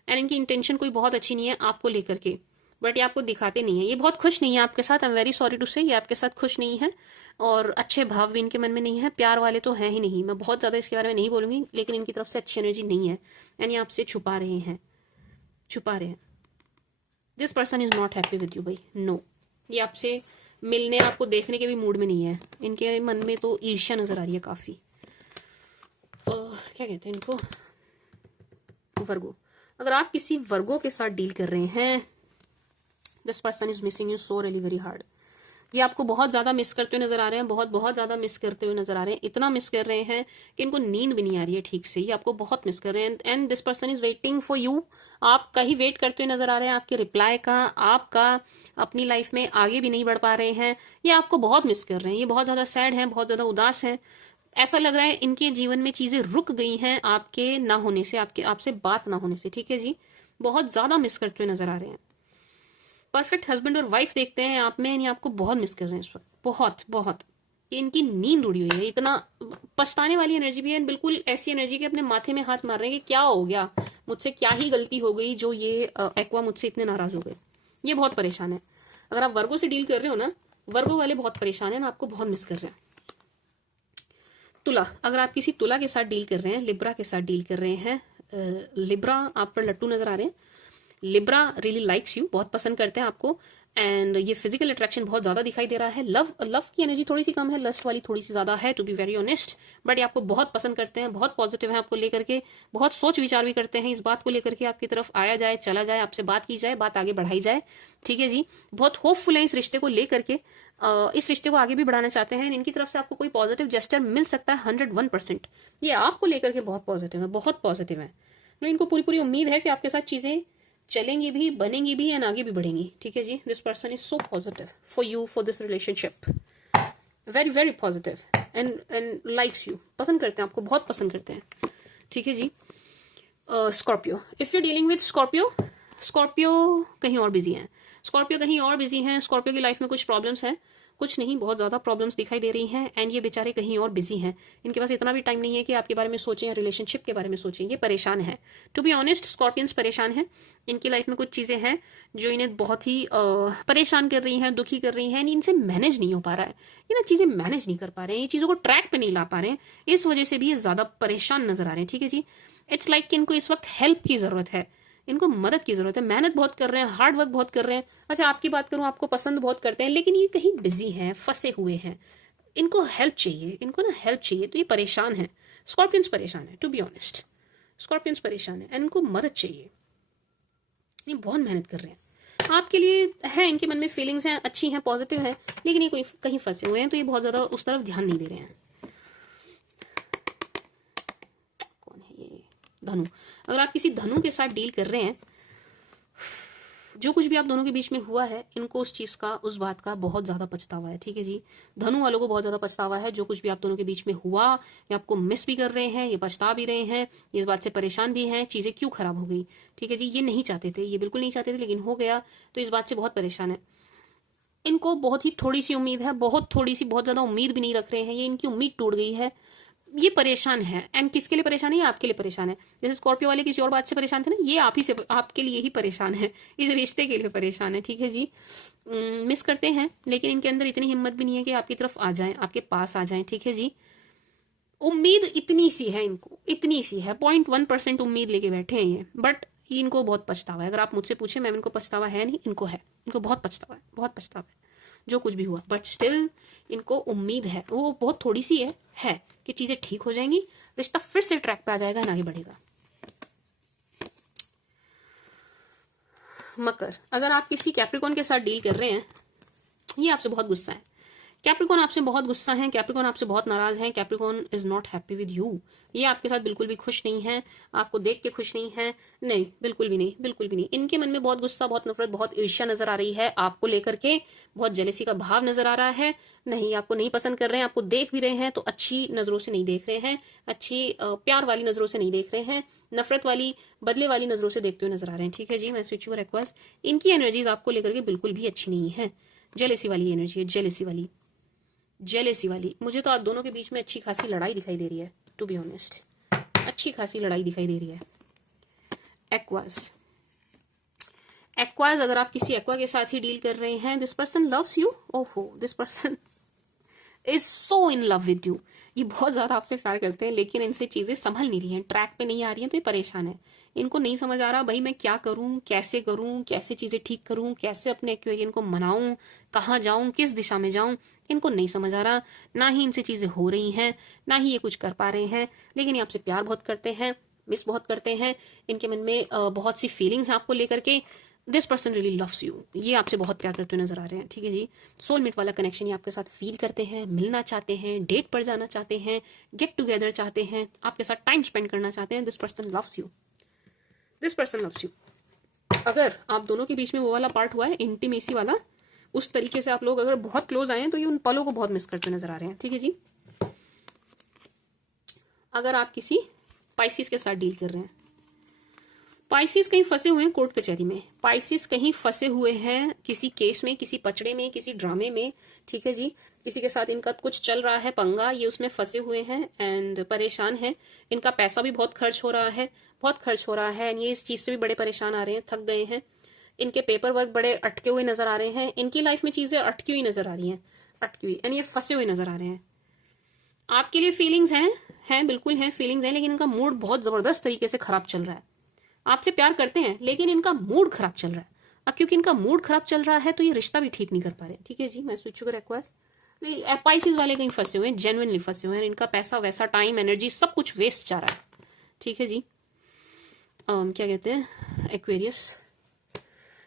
एंड इनकी इंटेंशन कोई बहुत अच्छी नहीं है आपको लेकर के, बट ये आपको दिखाते नहीं है। ये बहुत खुश नहीं है आपके साथ, I am very sorry to say, ये आपके साथ खुश नहीं है और अच्छे भाव भी इनके मन में नहीं है, प्यार वाले तो हैं ही नहीं। मैं बहुत ज्यादा इसके बारे में नहीं बोलूंगी, लेकिन इनकी तरफ से अच्छी एनर्जी नहीं है एंड ये आपसे छुपा रहे हैं, छुपा रहे हैं। This person is not happy with you भाई, नो। ये आपसे मिलने, आपको देखने के भी मूड में नहीं है। इनके मन में तो ईर्ष्या नजर आ रही है काफी। क्या कहते हैं इनको, वर्गो, अगर आप किसी वर्गो के साथ डील कर रहे हैं, this person is missing you so really very hard. ये आपको बहुत ज्यादा मिस करते हुए नजर आ रहे हैं, बहुत बहुत ज्यादा मिस करते हुए नजर आ रहे हैं, इतना मिस कर रहे हैं कि इनको नींद भी नहीं आ रही है ठीक से। ये आपको बहुत मिस कर रहे हैं and this person is waiting for you, आपका ही वेट करते हुए नजर आ रहे हैं, आपके रिप्लाई का, आपका अपनी लाइफ में आगे भी नहीं बढ़ पा रहे हैं। ये आपको बहुत मिस कर रहे हैं, ये बहुत ज्यादा सैड है, बहुत ज्यादा उदास है। ऐसा लग रहा है इनके जीवन में चीजें रुक गई हैं आपके ना होने से, आपके आपसे बात ना होने से। ठीक है जी, बहुत ज्यादा मिस करते हुए नजर आ रहे हैं। परफेक्ट हस्बैंड और वाइफ देखते हैं आप में, यानी आपको बहुत मिस कर रहे हैं इस वक्त, बहुत बहुत। ये इनकी नींद उड़ी हुई है, इतना पछताने वाली एनर्जी भी है, बिल्कुल ऐसी एनर्जी के अपने माथे में हाथ मार रहे हैं कि क्या हो गया मुझसे, क्या ही गलती हो गई जो ये एक्वा मुझसे इतने नाराज हो गए। ये बहुत परेशान है। अगर आप वर्गो से डील कर रहे हो ना, वर्गो वाले बहुत परेशान है ना, आपको बहुत मिस कर रहे हैं। तुला, अगर आप किसी तुला के साथ डील कर रहे हैं, लिब्रा के साथ डील कर रहे हैं, लिब्रा आप पर लट्टू नजर आ रहे हैं। लिब्रा रियली लाइक्स यू, बहुत पसंद करते हैं आपको एंड ये फिजिकल अट्रैक्शन बहुत ज्यादा दिखाई दे रहा है। लव की एनर्जी थोड़ी सी कम है, लस्ट वाली थोड़ी सी ज्यादा है, to be very honest. But ये आपको बहुत पसंद करते हैं, बहुत पॉजिटिव है आपको लेकर के, बहुत सोच विचार भी करते हैं इस बात को लेकर के आपकी तरफ आया जाए, चला जाए, आपसे बात की जाए, बात आगे बढ़ाई जाए। ठीक है जी, बहुत होपफुल है इस रिश्ते को लेकर के, इस रिश्ते को आगे भी बढ़ाना चाहते हैं। इनकी तरफ से आपको कोई पॉजिटिव जेस्चर मिल सकता है 101%। ये आपको लेकर के बहुत पॉजिटिव है, बहुत पॉजिटिव है। इनको पूरी पूरी उम्मीद है कि आपके साथ चीजें चलेंगी भी, बनेंगी भी एंड आगे भी बढ़ेंगी। ठीक है जी, this person is so positive for you, for this relationship, very very positive and likes you, पसंद करते हैं आपको, बहुत पसंद करते हैं। ठीक है जी। Scorpio, if you dealing with Scorpio, Scorpio कहीं और बिजी हैं, स्कॉर्पियो कहीं और बिजी हैं। स्कॉर्पियो की लाइफ में कुछ प्रॉब्लम्स हैं, कुछ नहीं, बहुत ज्यादा प्रॉब्लम्स दिखाई दे रही हैं एंड ये बेचारे कहीं और बिजी हैं। इनके पास इतना भी टाइम नहीं है कि आपके बारे में सोचें या रिलेशनशिप के बारे में सोचें। ये परेशान है, टू बी ऑनेस्ट, स्कॉर्पियंस परेशान है। इनकी लाइफ में कुछ चीजें हैं जो इन्हें बहुत ही परेशान कर रही हैं, दुखी कर रही हैं, इनसे मैनेज नहीं हो पा रहा है, ये ना चीजें मैनेज नहीं कर पा रहे हैं, ये चीजों को ट्रैक पे नहीं ला पा रहे हैं, इस वजह से भी ये ज्यादा परेशान नजर आ रहे हैं। ठीक है जी, इट्स लाइक कि इनको इस वक्त हेल्प की जरूरत है, इनको मदद की जरूरत है। मेहनत बहुत कर रहे हैं, हार्ड वर्क बहुत कर रहे हैं। अच्छा आपकी बात करूं, आपको पसंद बहुत करते हैं, लेकिन ये कहीं बिजी हैं, फंसे हुए हैं, इनको हेल्प चाहिए, इनको ना हेल्प चाहिए, तो ये परेशान है। स्कॉर्पियंस परेशान है, टू बी ऑनेस्ट, स्कॉर्पियंस परेशान है एंड इनको मदद चाहिए। ये बहुत मेहनत कर रहे हैं आपके लिए, है इनके मन में फीलिंग्स हैं, अच्छी हैं, पॉजिटिव है, लेकिन ये कोई कहीं फंसे हुए हैं, तो ये बहुत ज्यादा उस तरफ ध्यान नहीं दे रहे हैं। धनु, अगर आप किसी धनु के साथ डील कर रहे हैं, जो कुछ भी आप दोनों के बीच में हुआ है, इनको उस चीज का, उस बात का बहुत ज्यादा पछतावा है। ठीक है जी, धनु वालों को बहुत ज्यादा पछतावा है, जो कुछ भी आप दोनों के बीच में हुआ, ये आपको मिस भी कर रहे हैं, ये पछता भी रहे हैं, ये इस बात से परेशान भी हैं, चीजें क्यों खराब हो गई। ठीक है जी, ये नहीं चाहते थे, ये बिल्कुल नहीं चाहते थे, लेकिन हो गया, तो इस बात से बहुत परेशान है। इनको बहुत ही थोड़ी सी उम्मीद है, बहुत थोड़ी सी, बहुत ज्यादा उम्मीद भी नहीं रख रहे हैं, ये इनकी उम्मीद टूट गई है, ये परेशान है। एंड किसके लिए परेशान है? ये आपके लिए परेशान है। जैसे स्कॉर्पियो वाले किसी और बात से परेशान थे ना, ये आप ही से, आपके लिए ही परेशान है, इस रिश्ते के लिए परेशान है। ठीक है जी, मिस करते हैं, लेकिन इनके अंदर इतनी हिम्मत भी नहीं है कि आपकी तरफ आ जाएं, आपके पास आ जाएं। ठीक है जी, उम्मीद इतनी सी है इनको, इतनी सी है, 0.1% उम्मीद लेके बैठे हैं ये। बट इनको बहुत पछतावा है। अगर आप मुझसे पूछे, मैम इनको पछतावा है नहीं, इनको है, इनको बहुत पछतावा है, बहुत पछतावा है जो कुछ भी हुआ। बट स्टिल इनको उम्मीद है, वो बहुत थोड़ी सी है कि चीजें ठीक हो जाएंगी, रिश्ता फिर से ट्रैक पे आ जाएगा, ना आगे बढ़ेगा। मकर, अगर आप किसी कैप्रिकॉन के साथ डील कर रहे हैं, ये आपसे बहुत गुस्सा है, कैप्रिकॉन आपसे बहुत गुस्सा है, कैप्रिकॉन आपसे बहुत नाराज है, Capricorn is not happy with you. ये आपके साथ बिल्कुल भी खुश नहीं है, आपको देख के खुश नहीं है, नहीं, बिल्कुल भी नहीं, बिल्कुल भी नहीं। इनके मन में बहुत गुस्सा, बहुत नफरत, बहुत ईर्ष्या नजर आ रही है आपको लेकर के, बहुत जेलेसी का भाव नजर आ रहा है। नहीं, आपको नहीं पसंद कर रहे हैं, आपको देख भी रहे हैं तो अच्छी नजरों से नहीं देख रहे हैं, अच्छी प्यार वाली नजरों से नहीं देख रहे हैं, नफरत वाली, बदले वाली नजरों से देखते हुए नजर आ रहे हैं। ठीक है जी, मैं स्विच यूर एक्वास, इनकी एनर्जीज आपको लेकर के बिल्कुल भी अच्छी नहीं है, जेलेसी वाली एनर्जी है, जेलेसी वाली, जेलेसी वाली। मुझे तो आप दोनों के बीच में अच्छी खासी लड़ाई दिखाई दे रही है, टू बी ऑनेस्ट, अच्छी खासी लड़ाई दिखाई दे रही है। एक्वास, एक्वास, अगर आप किसी एक्वा के साथ ही डील कर रहे हैं, दिस पर्सन लव्स यू, ओहो, this person is so in love with you. ये बहुत ज्यादा आपसे प्यार करते हैं, लेकिन इनसे चीजें संभल नहीं रही हैं, ट्रैक पे नहीं आ रही हैं, तो ये परेशान है। इनको नहीं समझ आ रहा भाई मैं क्या करूं, कैसे चीजें ठीक करूं, कैसे अपने एक्वेरियन को मनाऊं, कहाँ जाऊं, किस दिशा में जाऊं, इनको नहीं समझ आ रहा। ना ही इनसे चीजें हो रही हैं, ना ही ये कुछ कर पा रहे हैं, लेकिन ये आपसे प्यार बहुत करते हैं, मिस बहुत करते हैं। इनके मन में बहुत सी फीलिंग्स हैं आपको लेकर के। This person really loves you, ये आपसे बहुत प्यार करते हुए नजर आ रहे हैं। ठीक है जी, सोलमेट वाला कनेक्शन ये आपके साथ फील करते हैं, मिलना चाहते हैं, डेट पर जाना चाहते हैं, गेट टुगेदर चाहते हैं, आपके साथ टाइम स्पेंड करना चाहते हैं। This person loves you, this person loves you. अगर आप दोनों के बीच में वो वाला पार्ट हुआ है, इंटीमेसी वाला, उस तरीके से आप लोग अगर बहुत क्लोज आए हैं, तो ये उन पलों को बहुत मिस करते नजर आ रहे हैं। ठीक है जी, अगर आप किसी पाइसिस के साथ डील कर रहे हैं, पाइसिस कहीं फंसे हुए हैं कोर्ट कचहरी में, पाइसिस कहीं फंसे हुए हैं किसी केस में, किसी पचड़े में, किसी ड्रामे में। ठीक है जी, किसी के साथ इनका कुछ चल रहा है पंगा, ये उसमें फंसे हुए हैं एंड परेशान हैं। इनका पैसा भी बहुत खर्च हो रहा है, बहुत खर्च हो रहा है, एंड ये इस चीज से भी बड़े परेशान आ रहे हैं, थक गए हैं। इनके पेपर वर्क बड़े अटके हुए नजर आ रहे हैं, इनकी लाइफ में चीजें अटकी हुई नजर आ रही हैं, अटकी हुई, यानी ये फंसे हुए नजर आ रहे हैं। आपके लिए फीलिंग्स हैं बिल्कुल हैं, फीलिंग्स हैं, लेकिन इनका मूड बहुत जबरदस्त तरीके से खराब चल रहा है। आपसे प्यार करते हैं, लेकिन इनका मूड खराब चल रहा है। अब क्योंकि इनका मूड खराब चल रहा है, तो ये रिश्ता भी ठीक नहीं कर पा रहे। ठीक है जी, my sweet sugar aqueous, Pisces वाले कहीं फंसे हुए हैं, जेन्युइनली फंसे हुए हैं, इनका पैसा वैसा, टाइम, एनर्जी, सब कुछ वेस्ट जा रहा है। ठीक है जी, क्या कहते हैं, Aquarius,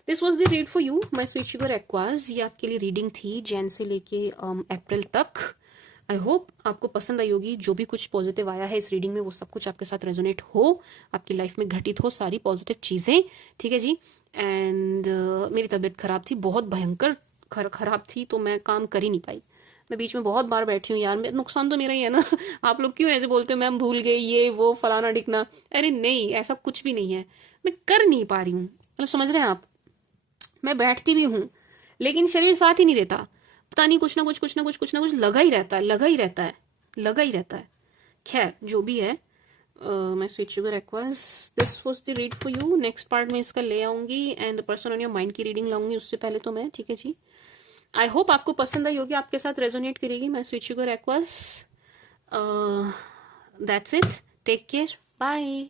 this was the read for you my sweet sugar aqueous. ये आपके लिए रीडिंग थी जैन से लेके अप्रैल तक। आई होप आपको पसंद आई होगी, जो भी कुछ पॉजिटिव आया है इस रीडिंग में, वो सब कुछ आपके साथ रेजोनेट हो, आपकी लाइफ में घटित हो सारी पॉजिटिव चीज़ें। ठीक है जी, एंड मेरी तबीयत खराब थी, बहुत भयंकर खराब थी, तो मैं काम कर ही नहीं पाई। मैं बीच में बहुत बार बैठी हूँ यार, नुकसान तो मेरा ही है ना। आप लोग क्यों ऐसे बोलते हो मैम भूल गए, ये वो फलाना ढिकना, अरे नहीं, ऐसा कुछ भी नहीं है, मैं कर नहीं पा रही हूँ, मतलब समझ रहे हैं आप। मैं बैठती भी हूँ, लेकिन शरीर साथ ही नहीं देता, पता नहीं, कुछ ना कुछ कुछ ना कुछ कुछ ना कुछ लगा ही रहता है, लगा ही रहता है, लगा ही रहता है। खैर जो भी है, मैं sweet sugar aqueous, this was the read for you. Next part में इसका ले आऊंगी and person on your mind की रीडिंग लाऊंगी, उससे पहले तो मैं। ठीक है जी, आई होप आपको पसंद आई होगी, आपके साथ रेजोनेट करेगी। My sweet sugar Aquas, that's it, take care, bye.